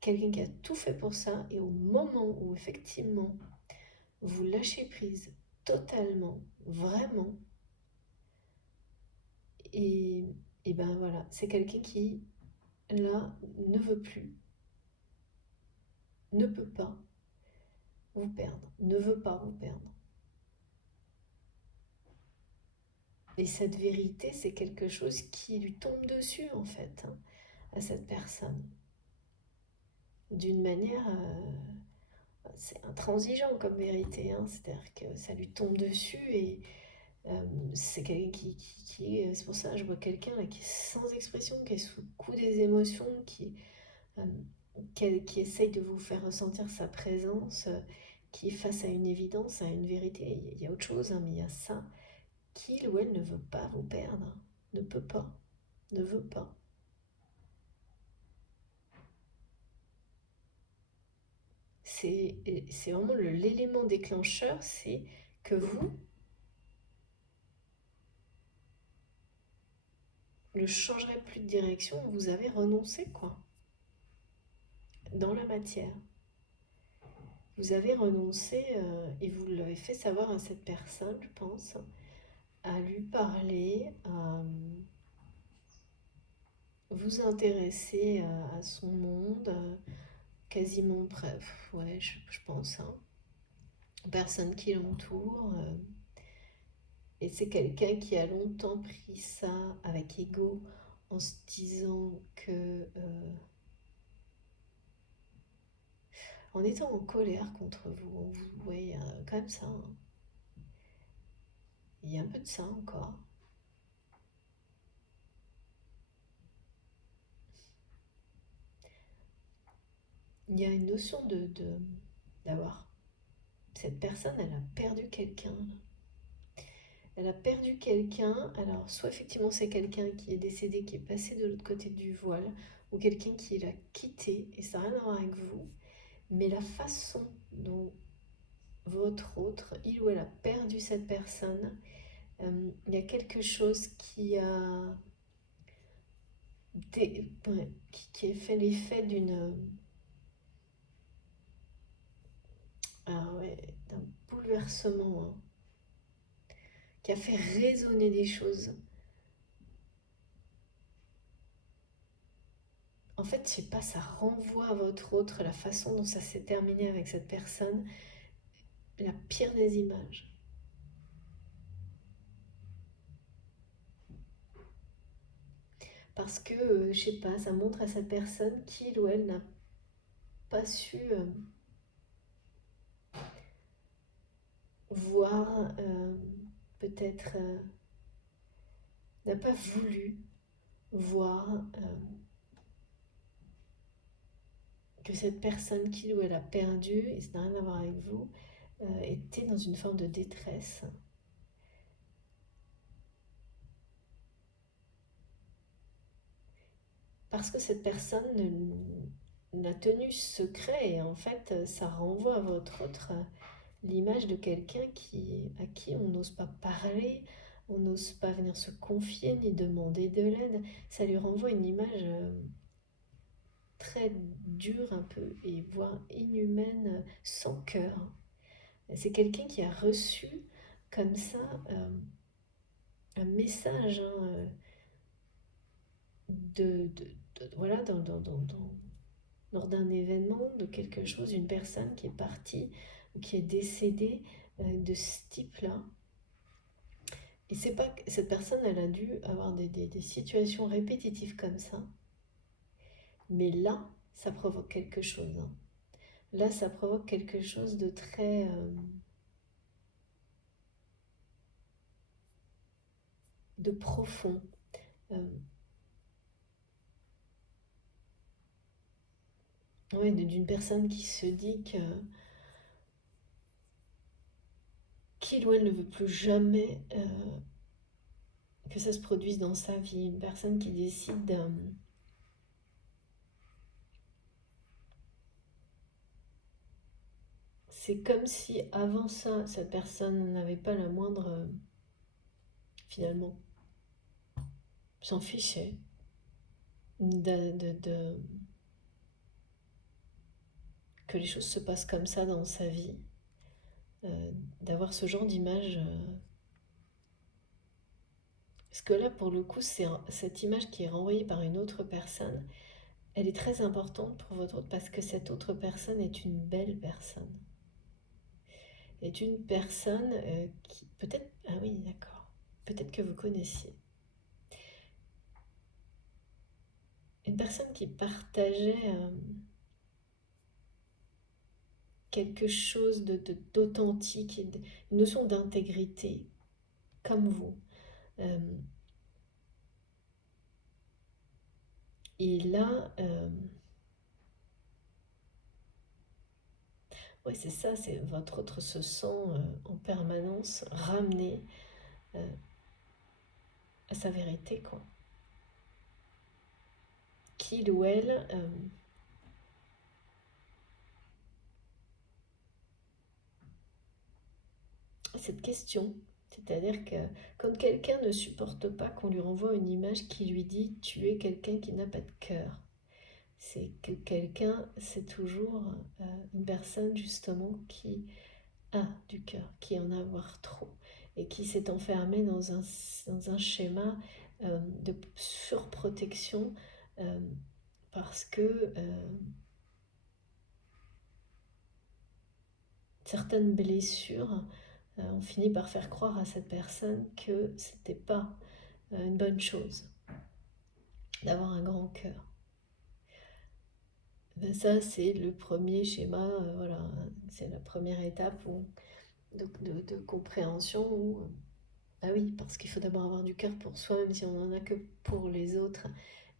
Quelqu'un qui a tout fait pour ça, et au moment où, effectivement, vous lâchez prise totalement, vraiment, et, et ben voilà, c'est quelqu'un qui, là, ne veut plus, ne peut pas vous perdre, ne veut pas vous perdre. Et cette vérité, c'est quelque chose qui lui tombe dessus, en fait, hein, à cette personne. D'une manière, c'est intransigeant comme vérité, hein, c'est-à-dire que ça lui tombe dessus, et c'est quelqu'un qui est... C'est pour ça que je vois quelqu'un là qui est sans expression, qui est sous le coup des émotions, euh, qui essaye de vous faire ressentir sa présence, qui est face à une évidence, à une vérité. Il y a autre chose, hein, mais il y a ça, qu'il ou elle ne veut pas vous perdre, ne peut pas, ne veut pas. C'est vraiment l'élément déclencheur, c'est que vous ne changerez plus de direction, vous avez renoncé, quoi, dans la matière. Vous avez renoncé, et vous l'avez fait savoir à cette personne, je pense, à lui parler, à vous intéresser à son monde, quasiment, bref, ouais, je pense, hein, aux personnes qui l'entourent. Et c'est quelqu'un qui a longtemps pris ça avec ego, en se disant que, en étant en colère contre vous, ouais, il y a quand même ça, hein. Il y a un peu de ça encore. Il y a une notion d'avoir... Cette personne, elle a perdu quelqu'un. Elle a perdu quelqu'un. Alors, soit effectivement, c'est quelqu'un qui est décédé, qui est passé de l'autre côté du voile, ou quelqu'un qui l'a quitté, et ça n'a rien à voir avec vous. Mais la façon dont votre autre, il ou elle a perdu cette personne, il y a quelque chose qui a fait l'effet d'un bouleversement, hein, qui a fait résonner des choses. En fait, je sais pas, ça renvoie à votre autre, la façon dont ça s'est terminé avec cette personne, la pire des images. Parce que, je sais pas, ça montre à cette personne qu'il ou elle n'a pas su voir, peut-être, n'a pas voulu voir que cette personne qu'il ou elle a perdue, et ça n'a rien à voir avec vous, était dans une forme de détresse. Parce que cette personne n'a tenu secret, et en fait, ça renvoie à votre autre l'image de quelqu'un à qui on n'ose pas parler, on n'ose pas venir se confier ni demander de l'aide. Ça lui renvoie une image très dure un peu et voire inhumaine, sans cœur. C'est quelqu'un qui a reçu comme ça un message, hein, voilà, lors d'un événement, de quelque chose, une personne qui est partie, qui est décédée de ce type-là. Et c'est pas que cette personne, elle a dû avoir des situations répétitives comme ça. Mais là, ça provoque quelque chose, hein. Là, ça provoque quelque chose de très... de profond. Euh, ouais, d'une personne qui se dit que qu'il ou elle ne veut plus jamais que ça se produise dans sa vie. Une personne qui décide... c'est comme si avant ça, cette personne n'avait pas la moindre... finalement, s'en fichait de que les choses se passent comme ça dans sa vie, d'avoir ce genre d'image. Parce que là, pour le coup, cette image qui est renvoyée par une autre personne, elle est très importante pour votre autre parce que cette autre personne est une belle personne. Est une personne qui, peut-être, ah oui, d'accord, peut-être que vous connaissiez. Une personne qui partageait quelque chose d'authentique, une notion d'intégrité, comme vous. Euh, et là, ouais, c'est ça, c'est votre autre se sent en permanence ramené euh, à sa vérité, quoi. Qu'il ou elle cette question. C'est-à-dire que quand quelqu'un ne supporte pas qu'on lui renvoie une image qui lui dit tu es quelqu'un qui n'a pas de cœur, c'est que quelqu'un, c'est toujours une personne justement qui a du cœur, qui en a avoir trop et qui s'est enfermé dans un schéma de surprotection euh, parce que certaines blessures ont fini par faire croire à cette personne que c'était pas une bonne chose d'avoir un grand cœur. Ben ça, c'est le premier schéma, voilà, c'est la première étape de compréhension où, ah oui, parce qu'il faut d'abord avoir du cœur pour soi, même si on n'en a que pour les autres,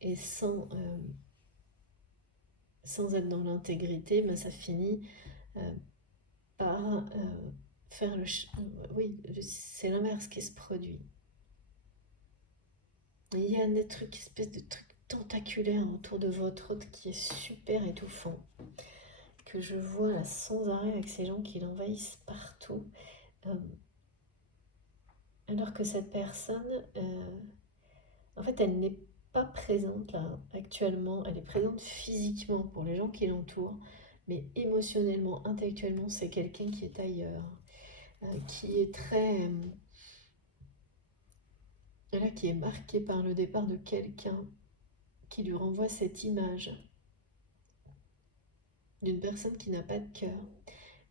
et sans être dans l'intégrité, ben ça finit euh, par faire oui, c'est l'inverse qui se produit. Il y a des trucs, espèce de trucs tentaculaires autour de votre autre qui est super étouffant, que je vois là sans arrêt avec ces gens qui l'envahissent partout, euh, alors que cette personne, en fait, elle n'est pas présente là actuellement, elle est présente physiquement pour les gens qui l'entourent, mais émotionnellement, intellectuellement, c'est quelqu'un qui est ailleurs, qui est très, là, qui est marqué par le départ de quelqu'un qui lui renvoie cette image d'une personne qui n'a pas de cœur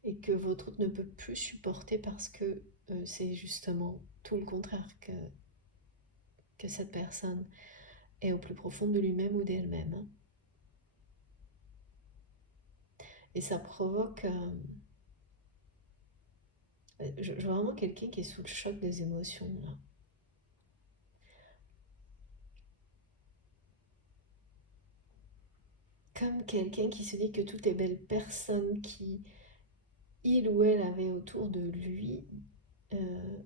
et que votre autre ne peut plus supporter parce que c'est justement tout le contraire que cette personne est au plus profond de lui-même ou d'elle-même, hein. Et ça provoque, je vois vraiment quelqu'un qui est sous le choc des émotions là. Comme quelqu'un qui se dit que toutes les belles personnes qui il ou elle avait autour de lui, euh,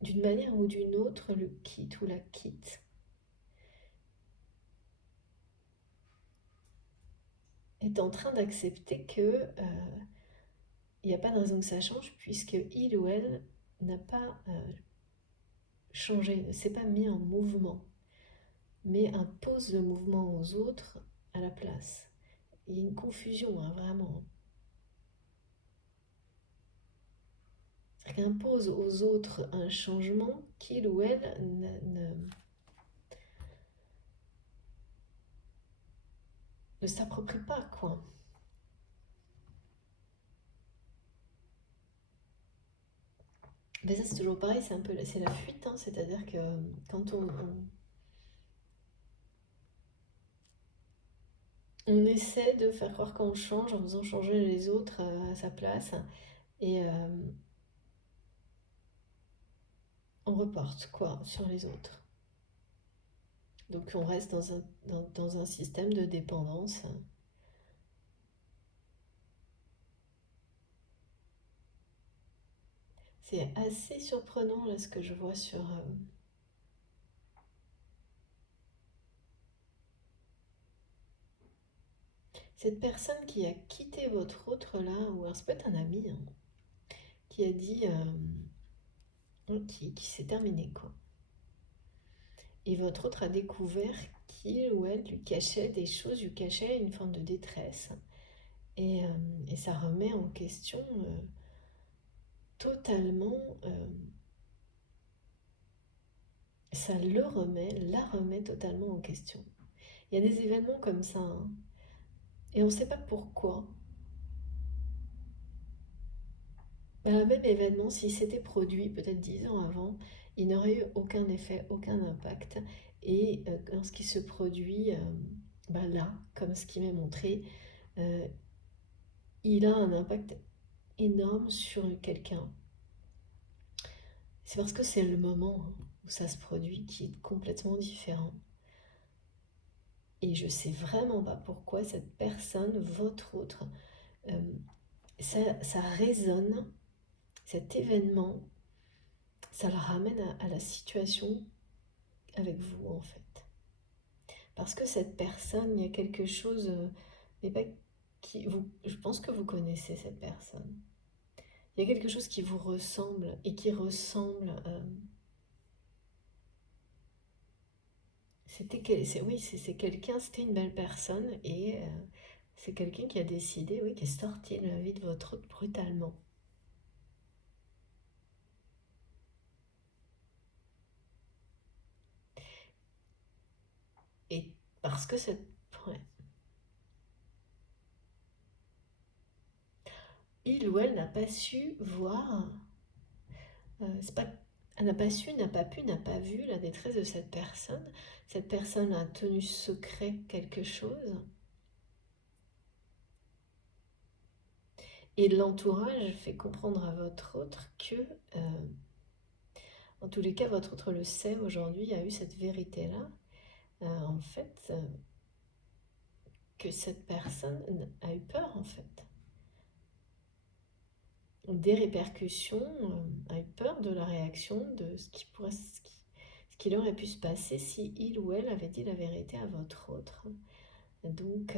d'une manière ou d'une autre, le quitte ou la quitte, est en train d'accepter que il n'y a pas de raison que ça change puisque il ou elle n'a pas changé, ne s'est pas mis en mouvement. mais impose le mouvement aux autres à la place. Il y a une confusion, hein, vraiment. C'est-à-dire qu'elle impose aux autres un changement qu'il ou elle ne s'approprie pas, quoi. Mais ça, c'est toujours pareil, c'est un peu c'est la fuite, hein, c'est-à-dire que quand on essaie de faire croire qu'on change en faisant changer les autres à sa place, et on reporte quoi sur les autres. Donc on reste dans un système de dépendance. C'est assez surprenant là ce que je vois sur cette personne qui a quitté votre autre là, ou alors ça peut être un ami, hein, qui a dit qui s'est terminé quoi. Et votre autre a découvert qu'il ou elle lui cachait des choses, lui cachait une forme de détresse. Et, et ça remet en question totalement, ça le remet, la remet totalement en question. Il y a des événements comme ça, hein, et on ne sait pas pourquoi. Un même événement, s'il s'était produit peut-être 10 ans avant, il n'aurait eu aucun effet, aucun impact. Et lorsqu'il se produit là, comme ce qui m'est montré, euh, il a un impact énorme sur quelqu'un. C'est parce que c'est le moment où ça se produit qui est complètement différent. Et je sais vraiment pas pourquoi cette personne, votre autre, euh, ça résonne, cet événement, ça le ramène à la situation avec vous en fait. Parce que cette personne, il y a quelque chose, mais pas je pense que vous connaissez cette personne. Il y a quelque chose qui vous ressemble et qui ressemble. Oui, c'est quelqu'un, c'était une belle personne et c'est quelqu'un qui a décidé, oui, qui est sorti de la vie de votre autre brutalement. Et parce que cette, ouais, il ou elle n'a pas su voir, c'est pas, elle n'a pas su, n'a pas pu, n'a pas vu la détresse de cette personne. Cette personne a tenu secret quelque chose. Et l'entourage fait comprendre à votre autre que, en tous les cas, votre autre le sait aujourd'hui, a eu cette vérité-là. En fait, que cette personne a eu peur, en fait. Des répercussions, a eu peur de la réaction, de ce qui aurait pu se passer si il ou elle avait dit la vérité à votre autre. Donc,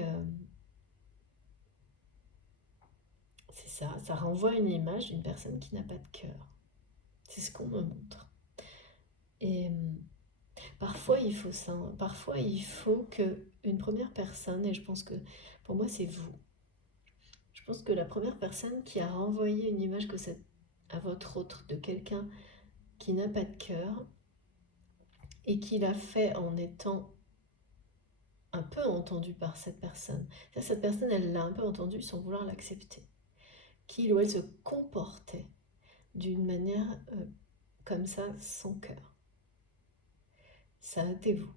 c'est ça, ça renvoie une image d'une personne qui n'a pas de cœur. C'est ce qu'on me montre. Et parfois, il faut ça. Parfois, il faut que une première personne, et je pense que pour moi, c'est vous. Je pense que la première personne qui a renvoyé une image à votre autre de quelqu'un qui n'a pas de cœur et qui l'a fait en étant un peu entendu par cette personne. Cette personne, elle l'a un peu entendu sans vouloir l'accepter. Qu'il ou elle se comportait d'une manière comme ça, sans cœur. Ça a été vous.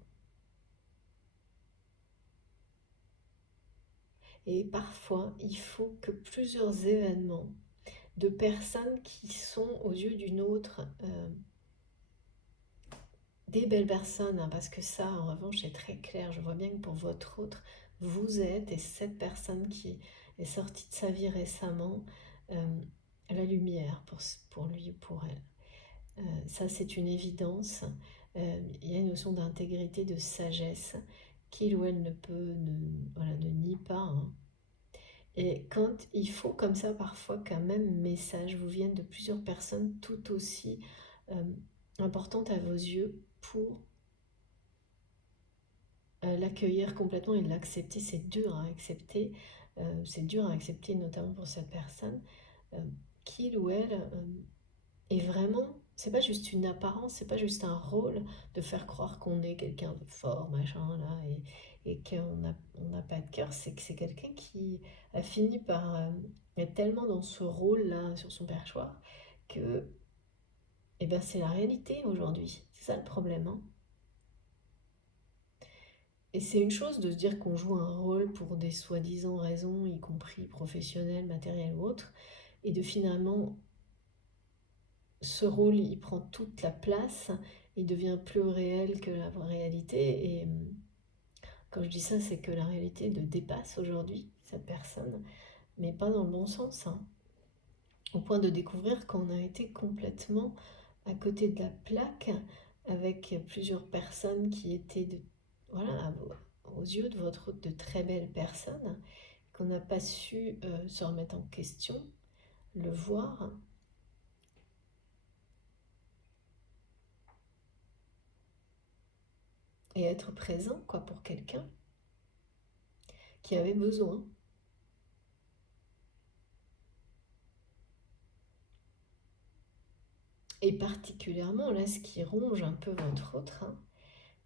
Et parfois, il faut que plusieurs événements de personnes qui sont aux yeux d'une autre des belles personnes, hein, parce que ça, en revanche, c'est très clair. Je vois bien que pour votre autre, vous êtes, et cette personne qui est sortie de sa vie récemment, la lumière pour lui ou pour elle. Ça, c'est une évidence. Il y a une notion d'intégrité, de sagesse, qu'il ou elle ne peut, voilà, ne nie pas. Hein. Et quand il faut comme ça parfois qu'un même message vous vienne de plusieurs personnes tout aussi importantes à vos yeux pour l'accueillir complètement et l'accepter, c'est dur à accepter. C'est dur à accepter, notamment pour cette personne, euh, qu'il ou elle est vraiment. C'est pas juste une apparence, c'est pas juste un rôle de faire croire qu'on est quelqu'un de fort, machin, là, et on n'a pas de cœur. C'est que c'est quelqu'un qui a fini par être tellement dans ce rôle-là, sur son perchoir, que eh ben, c'est la réalité aujourd'hui. C'est ça le problème, hein. Et c'est une chose de se dire qu'on joue un rôle pour des soi-disant raisons, y compris professionnelles, matérielles ou autres, et de finalement, ce rôle, il prend toute la place, il devient plus réel que la réalité, et quand je dis ça, c'est que la réalité le dépasse aujourd'hui, cette personne, mais pas dans le bon sens, hein, au point de découvrir qu'on a été complètement à côté de la plaque avec plusieurs personnes qui étaient voilà, aux yeux de votre de très belles personnes, qu'on n'a pas su se remettre en question, le voir et être présent quoi, pour quelqu'un qui avait besoin. Et particulièrement, là, ce qui ronge un peu votre autre, hein,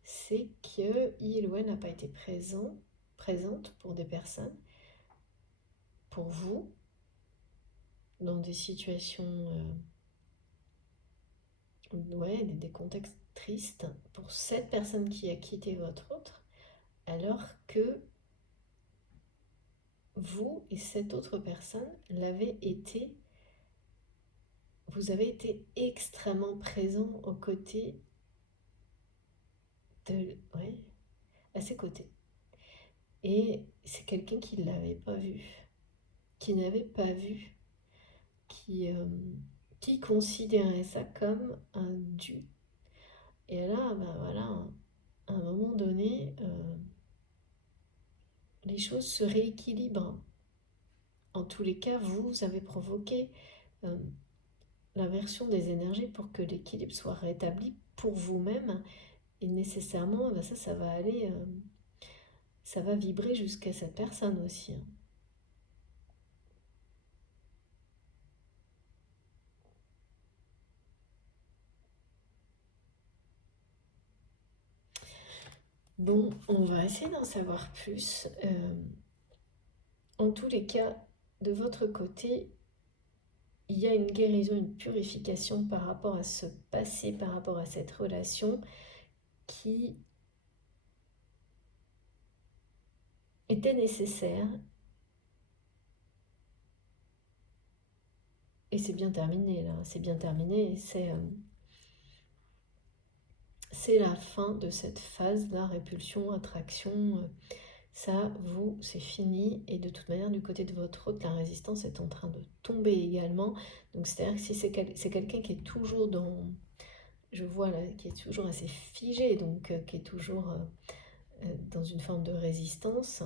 c'est qu'il ou elle n'a pas été présente pour des personnes, pour vous, dans des situations, ouais, des contextes tristes, pour cette personne qui a quitté votre autre, alors que vous et cette autre personne l'avez été, vous avez été extrêmement présent aux côtés ouais, à ses côtés. Et c'est quelqu'un qui ne l'avait pas vu, qui n'avait pas vu, qui, euh, qui considérait ça comme un dû. Et là, ben voilà, à un moment donné, les choses se rééquilibrent. En tous les cas, vous avez provoqué euh, l'inversion des énergies pour que l'équilibre soit rétabli pour vous-même. Et nécessairement, ben ça va aller, ça va vibrer jusqu'à cette personne aussi, hein. Bon, on va essayer d'en savoir plus. En tous les cas, de votre côté, il y a une guérison, une purification par rapport à ce passé, par rapport à cette relation qui était nécessaire. Et c'est bien terminé là, c'est bien terminé. C'est la fin de cette phase-là, répulsion, attraction. Ça, vous, c'est fini. Et de toute manière, du côté de votre autre, la résistance est en train de tomber également. Donc c'est-à-dire que si c'est quelqu'un qui est toujours dans, je vois là, qui est toujours assez figé, donc qui est toujours dans une forme de résistance,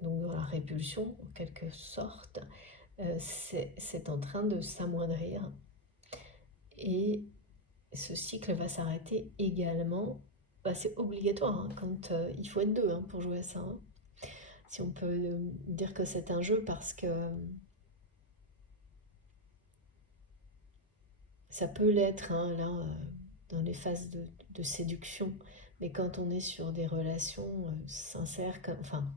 donc dans la répulsion en quelque sorte, c'est en train de s'amoindrir. Et ce cycle va s'arrêter également. Bah, c'est obligatoire, hein, quand il faut être deux, hein, pour jouer à ça, hein. Si on peut dire que c'est un jeu, parce que ça peut l'être, hein, là, dans les phases de séduction. Mais quand on est sur des relations sincères, enfin,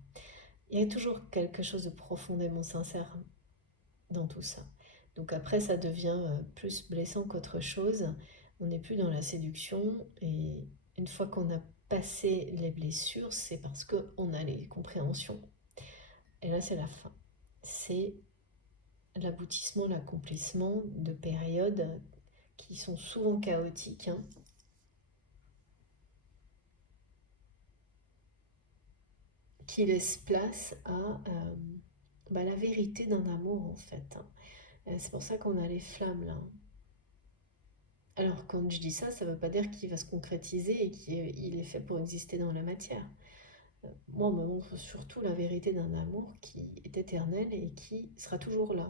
il y a toujours quelque chose de profondément sincère dans tout ça. Donc après, ça devient plus blessant qu'autre chose. On n'est plus dans la séduction, et une fois qu'on a passé les blessures, c'est parce qu'on a les compréhensions. Et là, c'est la fin. C'est l'aboutissement, l'accomplissement de périodes qui sont souvent chaotiques, hein, qui laissent place à bah, la vérité d'un amour, en fait, hein. C'est pour ça qu'on a les flammes là, hein. Alors, quand je dis ça, ça ne veut pas dire qu'il va se concrétiser et qu'il est fait pour exister dans la matière. Moi, on me montre surtout la vérité d'un amour qui est éternel et qui sera toujours là,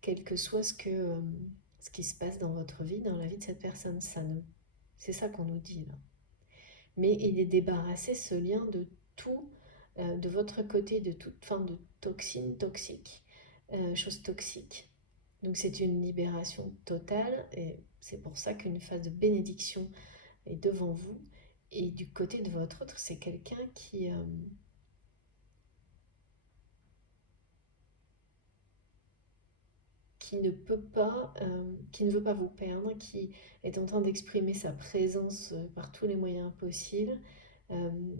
quel que soit ce qui se passe dans votre vie, dans la vie de cette personne. C'est ça qu'on nous dit là. Mais il est débarrassé, ce lien, de tout de votre côté de toute forme de toxines toxiques, choses toxiques. Donc c'est une libération totale et c'est pour ça qu'une phase de bénédiction est devant vous. Et du côté de votre autre, c'est quelqu'un qui ne peut pas, qui ne veut pas vous perdre, qui est en train d'exprimer sa présence par tous les moyens possibles. Euh,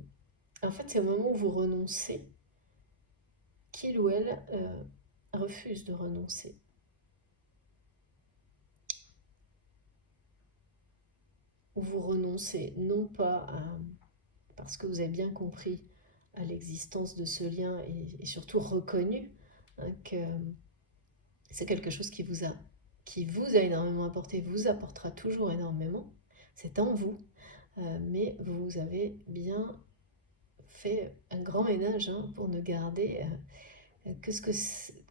En fait, c'est au moment où vous renoncez qu'il ou elle refuse de renoncer. Ou vous renoncez non pas parce que vous avez bien compris à l'existence de ce lien et surtout reconnu hein, que c'est quelque chose qui vous a énormément apporté, vous apportera toujours énormément. C'est en vous, mais vous avez bien fait un grand ménage hein, pour ne garder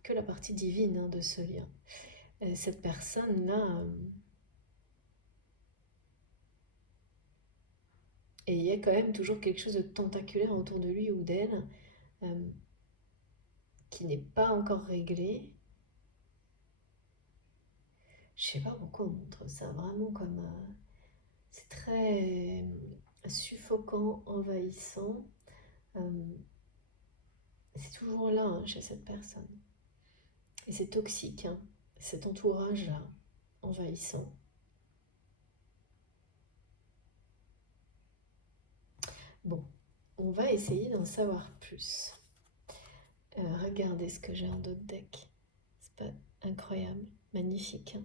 que la partie divine hein, de ce lien. Cette personne-là, et il y a quand même toujours quelque chose de tentaculaire autour de lui ou d'elle euh, qui n'est pas encore réglé. Je sais pas pourquoi on montre ça, vraiment comme c'est très suffocant, envahissant. Euh, c'est toujours là hein, chez cette personne. Et c'est toxique, hein, cet entourage-là, envahissant. Bon, on va essayer d'en savoir plus. Regardez ce que j'ai en d'autres decks. C'est pas incroyable, magnifique. Hein.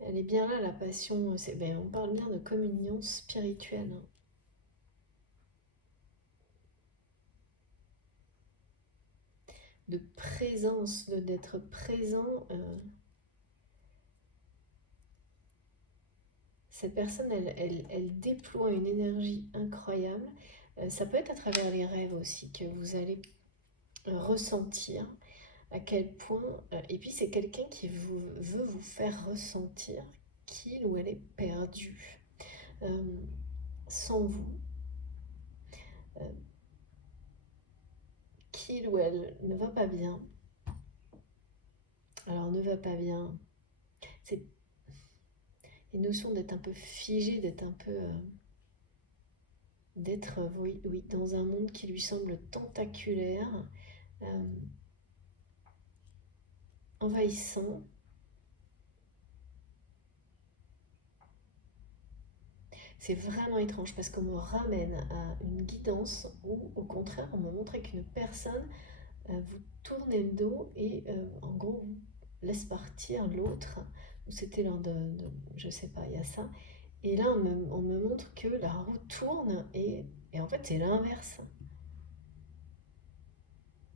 Elle est bien là, la passion. On parle bien de communion spirituelle. Hein. De présence, d'être présent. Cette personne, elle déploie une énergie incroyable. Ça peut être à travers les rêves aussi que vous allez ressentir à quel point. Et puis c'est quelqu'un qui veut vous faire ressentir qu'il ou elle est perdu sans vous. Qu'il ou elle ne va pas bien. Alors ne va pas bien. C'est une notion d'être un peu figé, d'être un peu. D'être, oui, oui, dans un monde qui lui semble tentaculaire, envahissant. C'est vraiment étrange parce qu'on me ramène à une guidance où, au contraire, on me montrait qu'une personne vous tournez le dos et en gros laisse partir l'autre. C'était lors je sais pas, il y a ça. Et là, on me montre que la roue tourne et en fait, c'est l'inverse.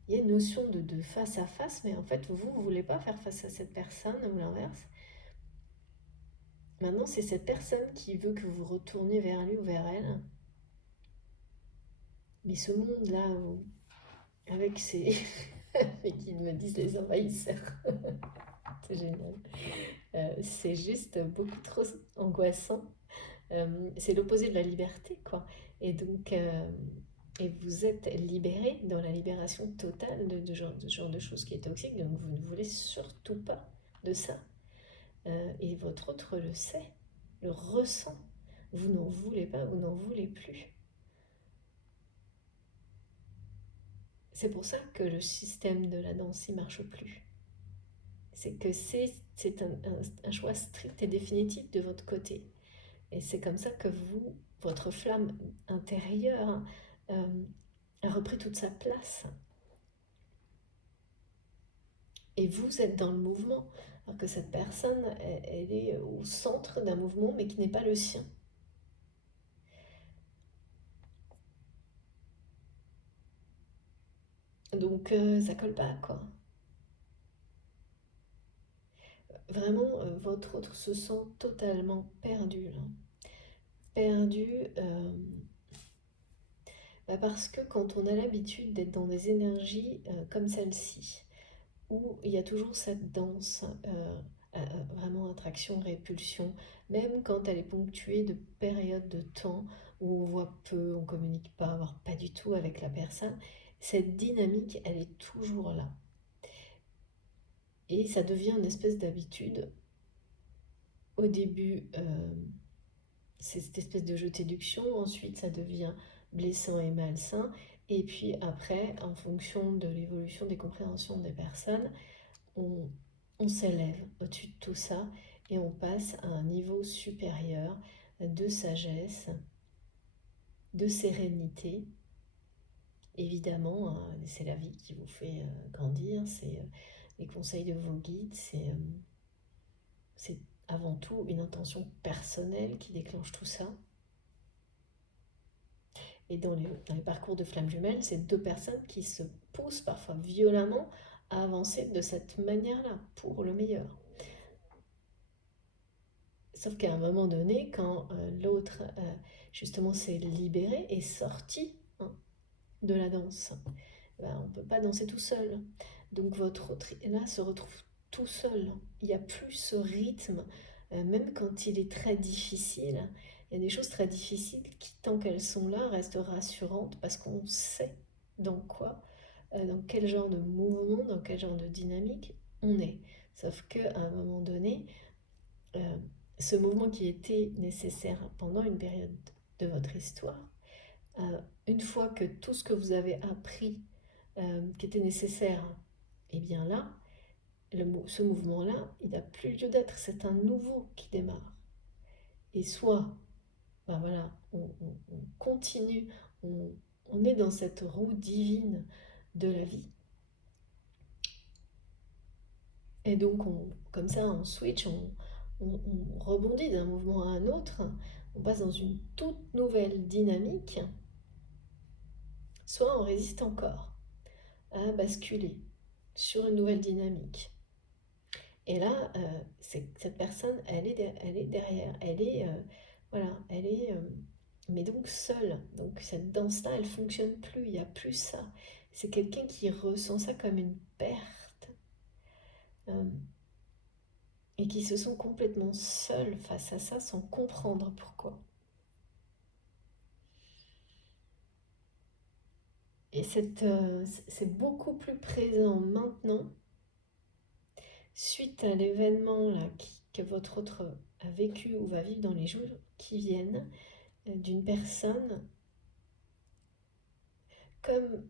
Il y a une notion de face à face, mais en fait, vous ne voulez pas faire face à cette personne ou l'inverse. Maintenant, c'est cette personne qui veut que vous retourniez vers lui ou vers elle. Mais ce monde-là, avec ses... et qu'ils me disent les envahisseurs, c'est génial. C'est juste beaucoup trop angoissant. C'est l'opposé de la liberté, quoi. Et donc, et vous êtes libéré dans la libération totale de ce genre de choses qui est toxique, donc vous ne voulez surtout pas de ça. Et votre autre le sait, le ressent. Vous n'en voulez pas, vous n'en voulez plus. C'est pour ça que le système de la danse ne marche plus. C'est que c'est un choix strict et définitif de votre côté. Et c'est comme ça que votre flamme intérieure a repris toute sa place. Et vous êtes dans le mouvement, alors que cette personne, elle est au centre d'un mouvement, mais qui n'est pas le sien. Donc ça colle pas, quoi. Vraiment, votre autre se sent totalement perdu, là. Perdu parce que quand on a l'habitude d'être dans des énergies comme celle-ci, où il y a toujours cette danse, vraiment attraction-répulsion, même quand elle est ponctuée de périodes de temps où on voit peu, on communique pas, voire pas du tout avec la personne, cette dynamique, elle est toujours là. Et ça devient une espèce d'habitude. Au début, c'est cette espèce de jeu de séduction, ensuite ça devient blessant et malsain, et puis après, en fonction de l'évolution des compréhensions des personnes, on, on s'élève au-dessus de tout ça et on passe à un niveau supérieur de sagesse, de sérénité. Évidemment, hein, c'est la vie qui vous fait grandir, c'est les conseils de vos guides, c'est avant tout une intention personnelle qui déclenche tout ça. Et dans les parcours de flammes jumelles, c'est deux personnes qui se poussent parfois violemment à avancer de cette manière-là, pour le meilleur. Sauf qu'à un moment donné, quand l'autre justement s'est libéré et sorti, hein, de la danse, ben, on ne peut pas danser tout seul. Donc votre autre là se retrouve tout seul. Il n'y a plus ce rythme, même quand il est très difficile. Il y a des choses très difficiles qui, tant qu'elles sont là, restent rassurantes parce qu'on sait dans quoi, dans quel genre de mouvement, dans quel genre de dynamique on est. Sauf qu'à un moment donné, euh, ce mouvement qui était nécessaire pendant une période de votre histoire, une fois que tout ce que vous avez appris qui était nécessaire est bien là, ce mouvement-là, il n'a plus lieu d'être, c'est un nouveau qui démarre. Et soit, ben voilà, on continue, on est dans cette roue divine de la vie, et donc comme ça on switch, on rebondit d'un mouvement à un autre, on passe dans une toute nouvelle dynamique, soit on résiste encore à basculer sur une nouvelle dynamique. Et là, cette personne, elle est derrière, voilà, elle est, mais donc seule. Donc cette danse-là, elle fonctionne plus, il n'y a plus ça. C'est quelqu'un qui ressent ça comme une perte, euh, et qui se sent complètement seul face à ça sans comprendre pourquoi. Et c'est beaucoup plus présent maintenant, suite à l'événement là, que votre autre a vécu ou va vivre dans les jours qui viennent, d'une personne comme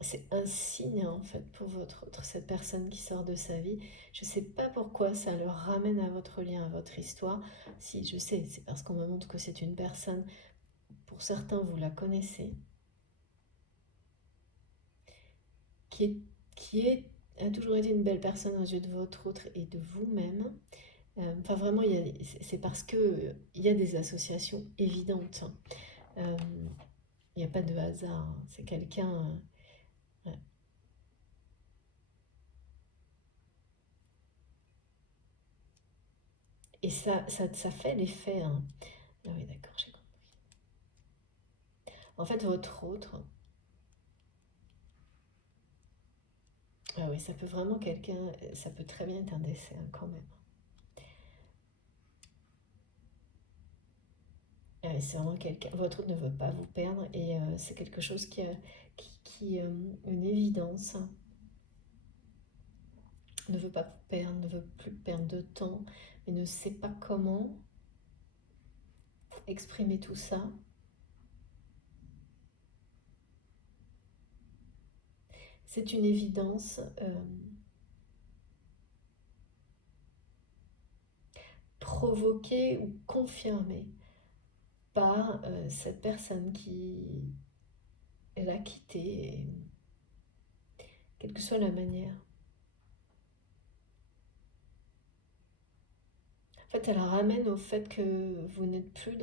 c'est un signe en fait pour votre autre, cette personne qui sort de sa vie. Je ne sais pas pourquoi ça le ramène à votre lien, à votre histoire. Si je sais, c'est parce qu'on me montre que c'est une personne, pour certains vous la connaissez, qui est, qui est a toujours été une belle personne aux yeux de votre autre et de vous-même. Enfin vraiment, c'est parce que il y a des associations évidentes. Euh, Il n'y a pas de hasard. C'est quelqu'un. Ouais. Et ça fait l'effet, hein. Ah oui, d'accord, j'ai compris. En fait, votre autre, ah oui, ça peut vraiment quelqu'un, ça peut très bien être un décès hein, quand même. Ah oui, c'est vraiment quelqu'un, votre autre ne veut pas vous perdre et c'est quelque chose une évidence, hein. Ne veut pas vous perdre, ne veut plus perdre de temps, mais ne sait pas comment exprimer tout ça. C'est une évidence provoquée ou confirmée par cette personne qui l'a quitté, quelle que soit la manière. En fait, elle ramène au fait que vous n'êtes plus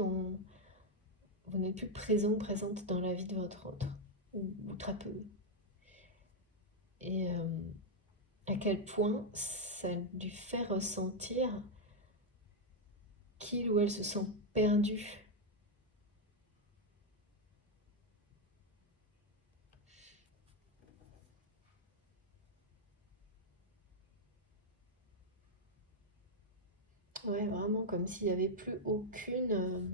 présent ou présente dans la vie de votre autre, ou très peu. Et à quel point ça lui fait ressentir qu'il ou elle se sent perdu. Ouais, vraiment comme s'il n'y avait plus aucune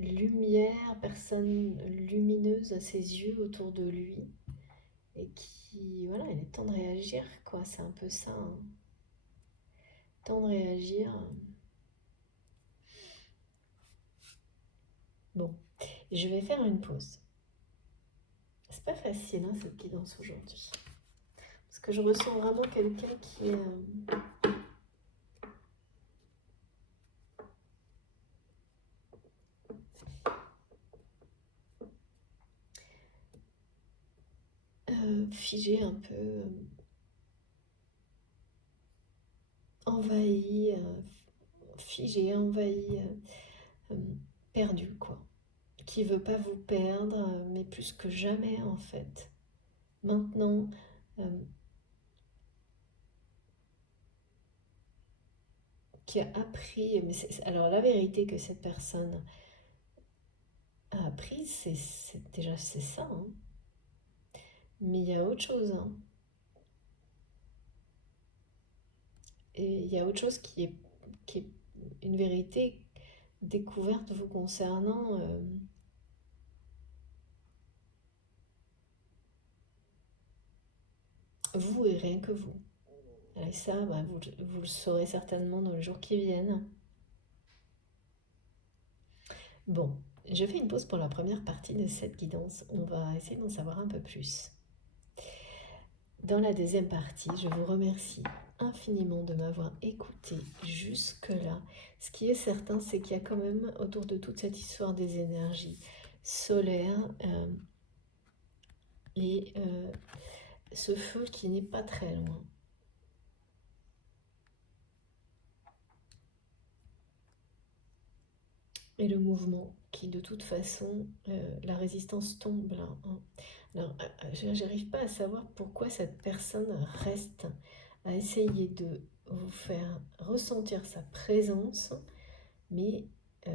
lumière, personne lumineuse à ses yeux autour de lui. Et qui, voilà, il est temps de réagir, quoi. C'est un peu ça, hein. Temps de réagir. Bon, je vais faire une pause. C'est pas facile, hein, cette guidance aujourd'hui. Parce que je ressens vraiment quelqu'un qui est... figé un peu, envahi, figé, envahi, euh, perdu, quoi. Qui veut pas vous perdre, mais plus que jamais, en fait. Maintenant, qui a appris, mais alors la vérité que cette personne a appris, c'est déjà c'est ça, hein. Mais il y a autre chose, hein. Et il y a autre chose qui est une vérité découverte vous concernant, vous et rien que vous. Et ça, bah, vous le saurez certainement dans les jours qui viennent. Bon, je fais une pause pour la première partie de cette guidance. On va essayer d'en savoir un peu plus. Dans la deuxième partie, je vous remercie infiniment de m'avoir écouté jusque-là. Ce qui est certain, c'est qu'il y a quand même autour de toute cette histoire des énergies solaires et ce feu qui n'est pas très loin. Et le mouvement qui, de toute façon, la résistance tombe là, hein. Alors, j'arrive pas à savoir pourquoi cette personne reste à essayer de vous faire ressentir sa présence, mais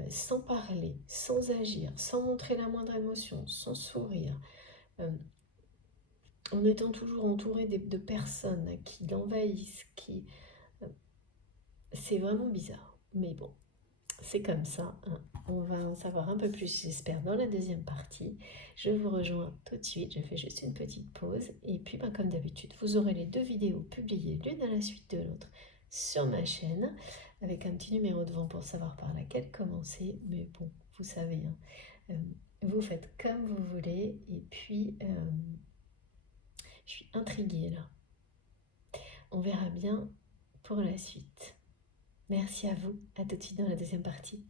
sans parler, sans agir, sans montrer la moindre émotion, sans sourire, en étant toujours entouré de personnes qui l'envahissent, c'est vraiment bizarre. Mais bon, c'est comme ça, hein. On va en savoir un peu plus, j'espère, dans la deuxième partie. Je vous rejoins tout de suite, je fais juste une petite pause. Et puis, ben, comme d'habitude, vous aurez les deux vidéos publiées l'une à la suite de l'autre sur ma chaîne, avec un petit numéro devant pour savoir par laquelle commencer. Mais bon, vous savez, hein, vous faites comme vous voulez. Et puis, je suis intriguée là. On verra bien pour la suite. Merci à vous, à tout de suite dans la deuxième partie.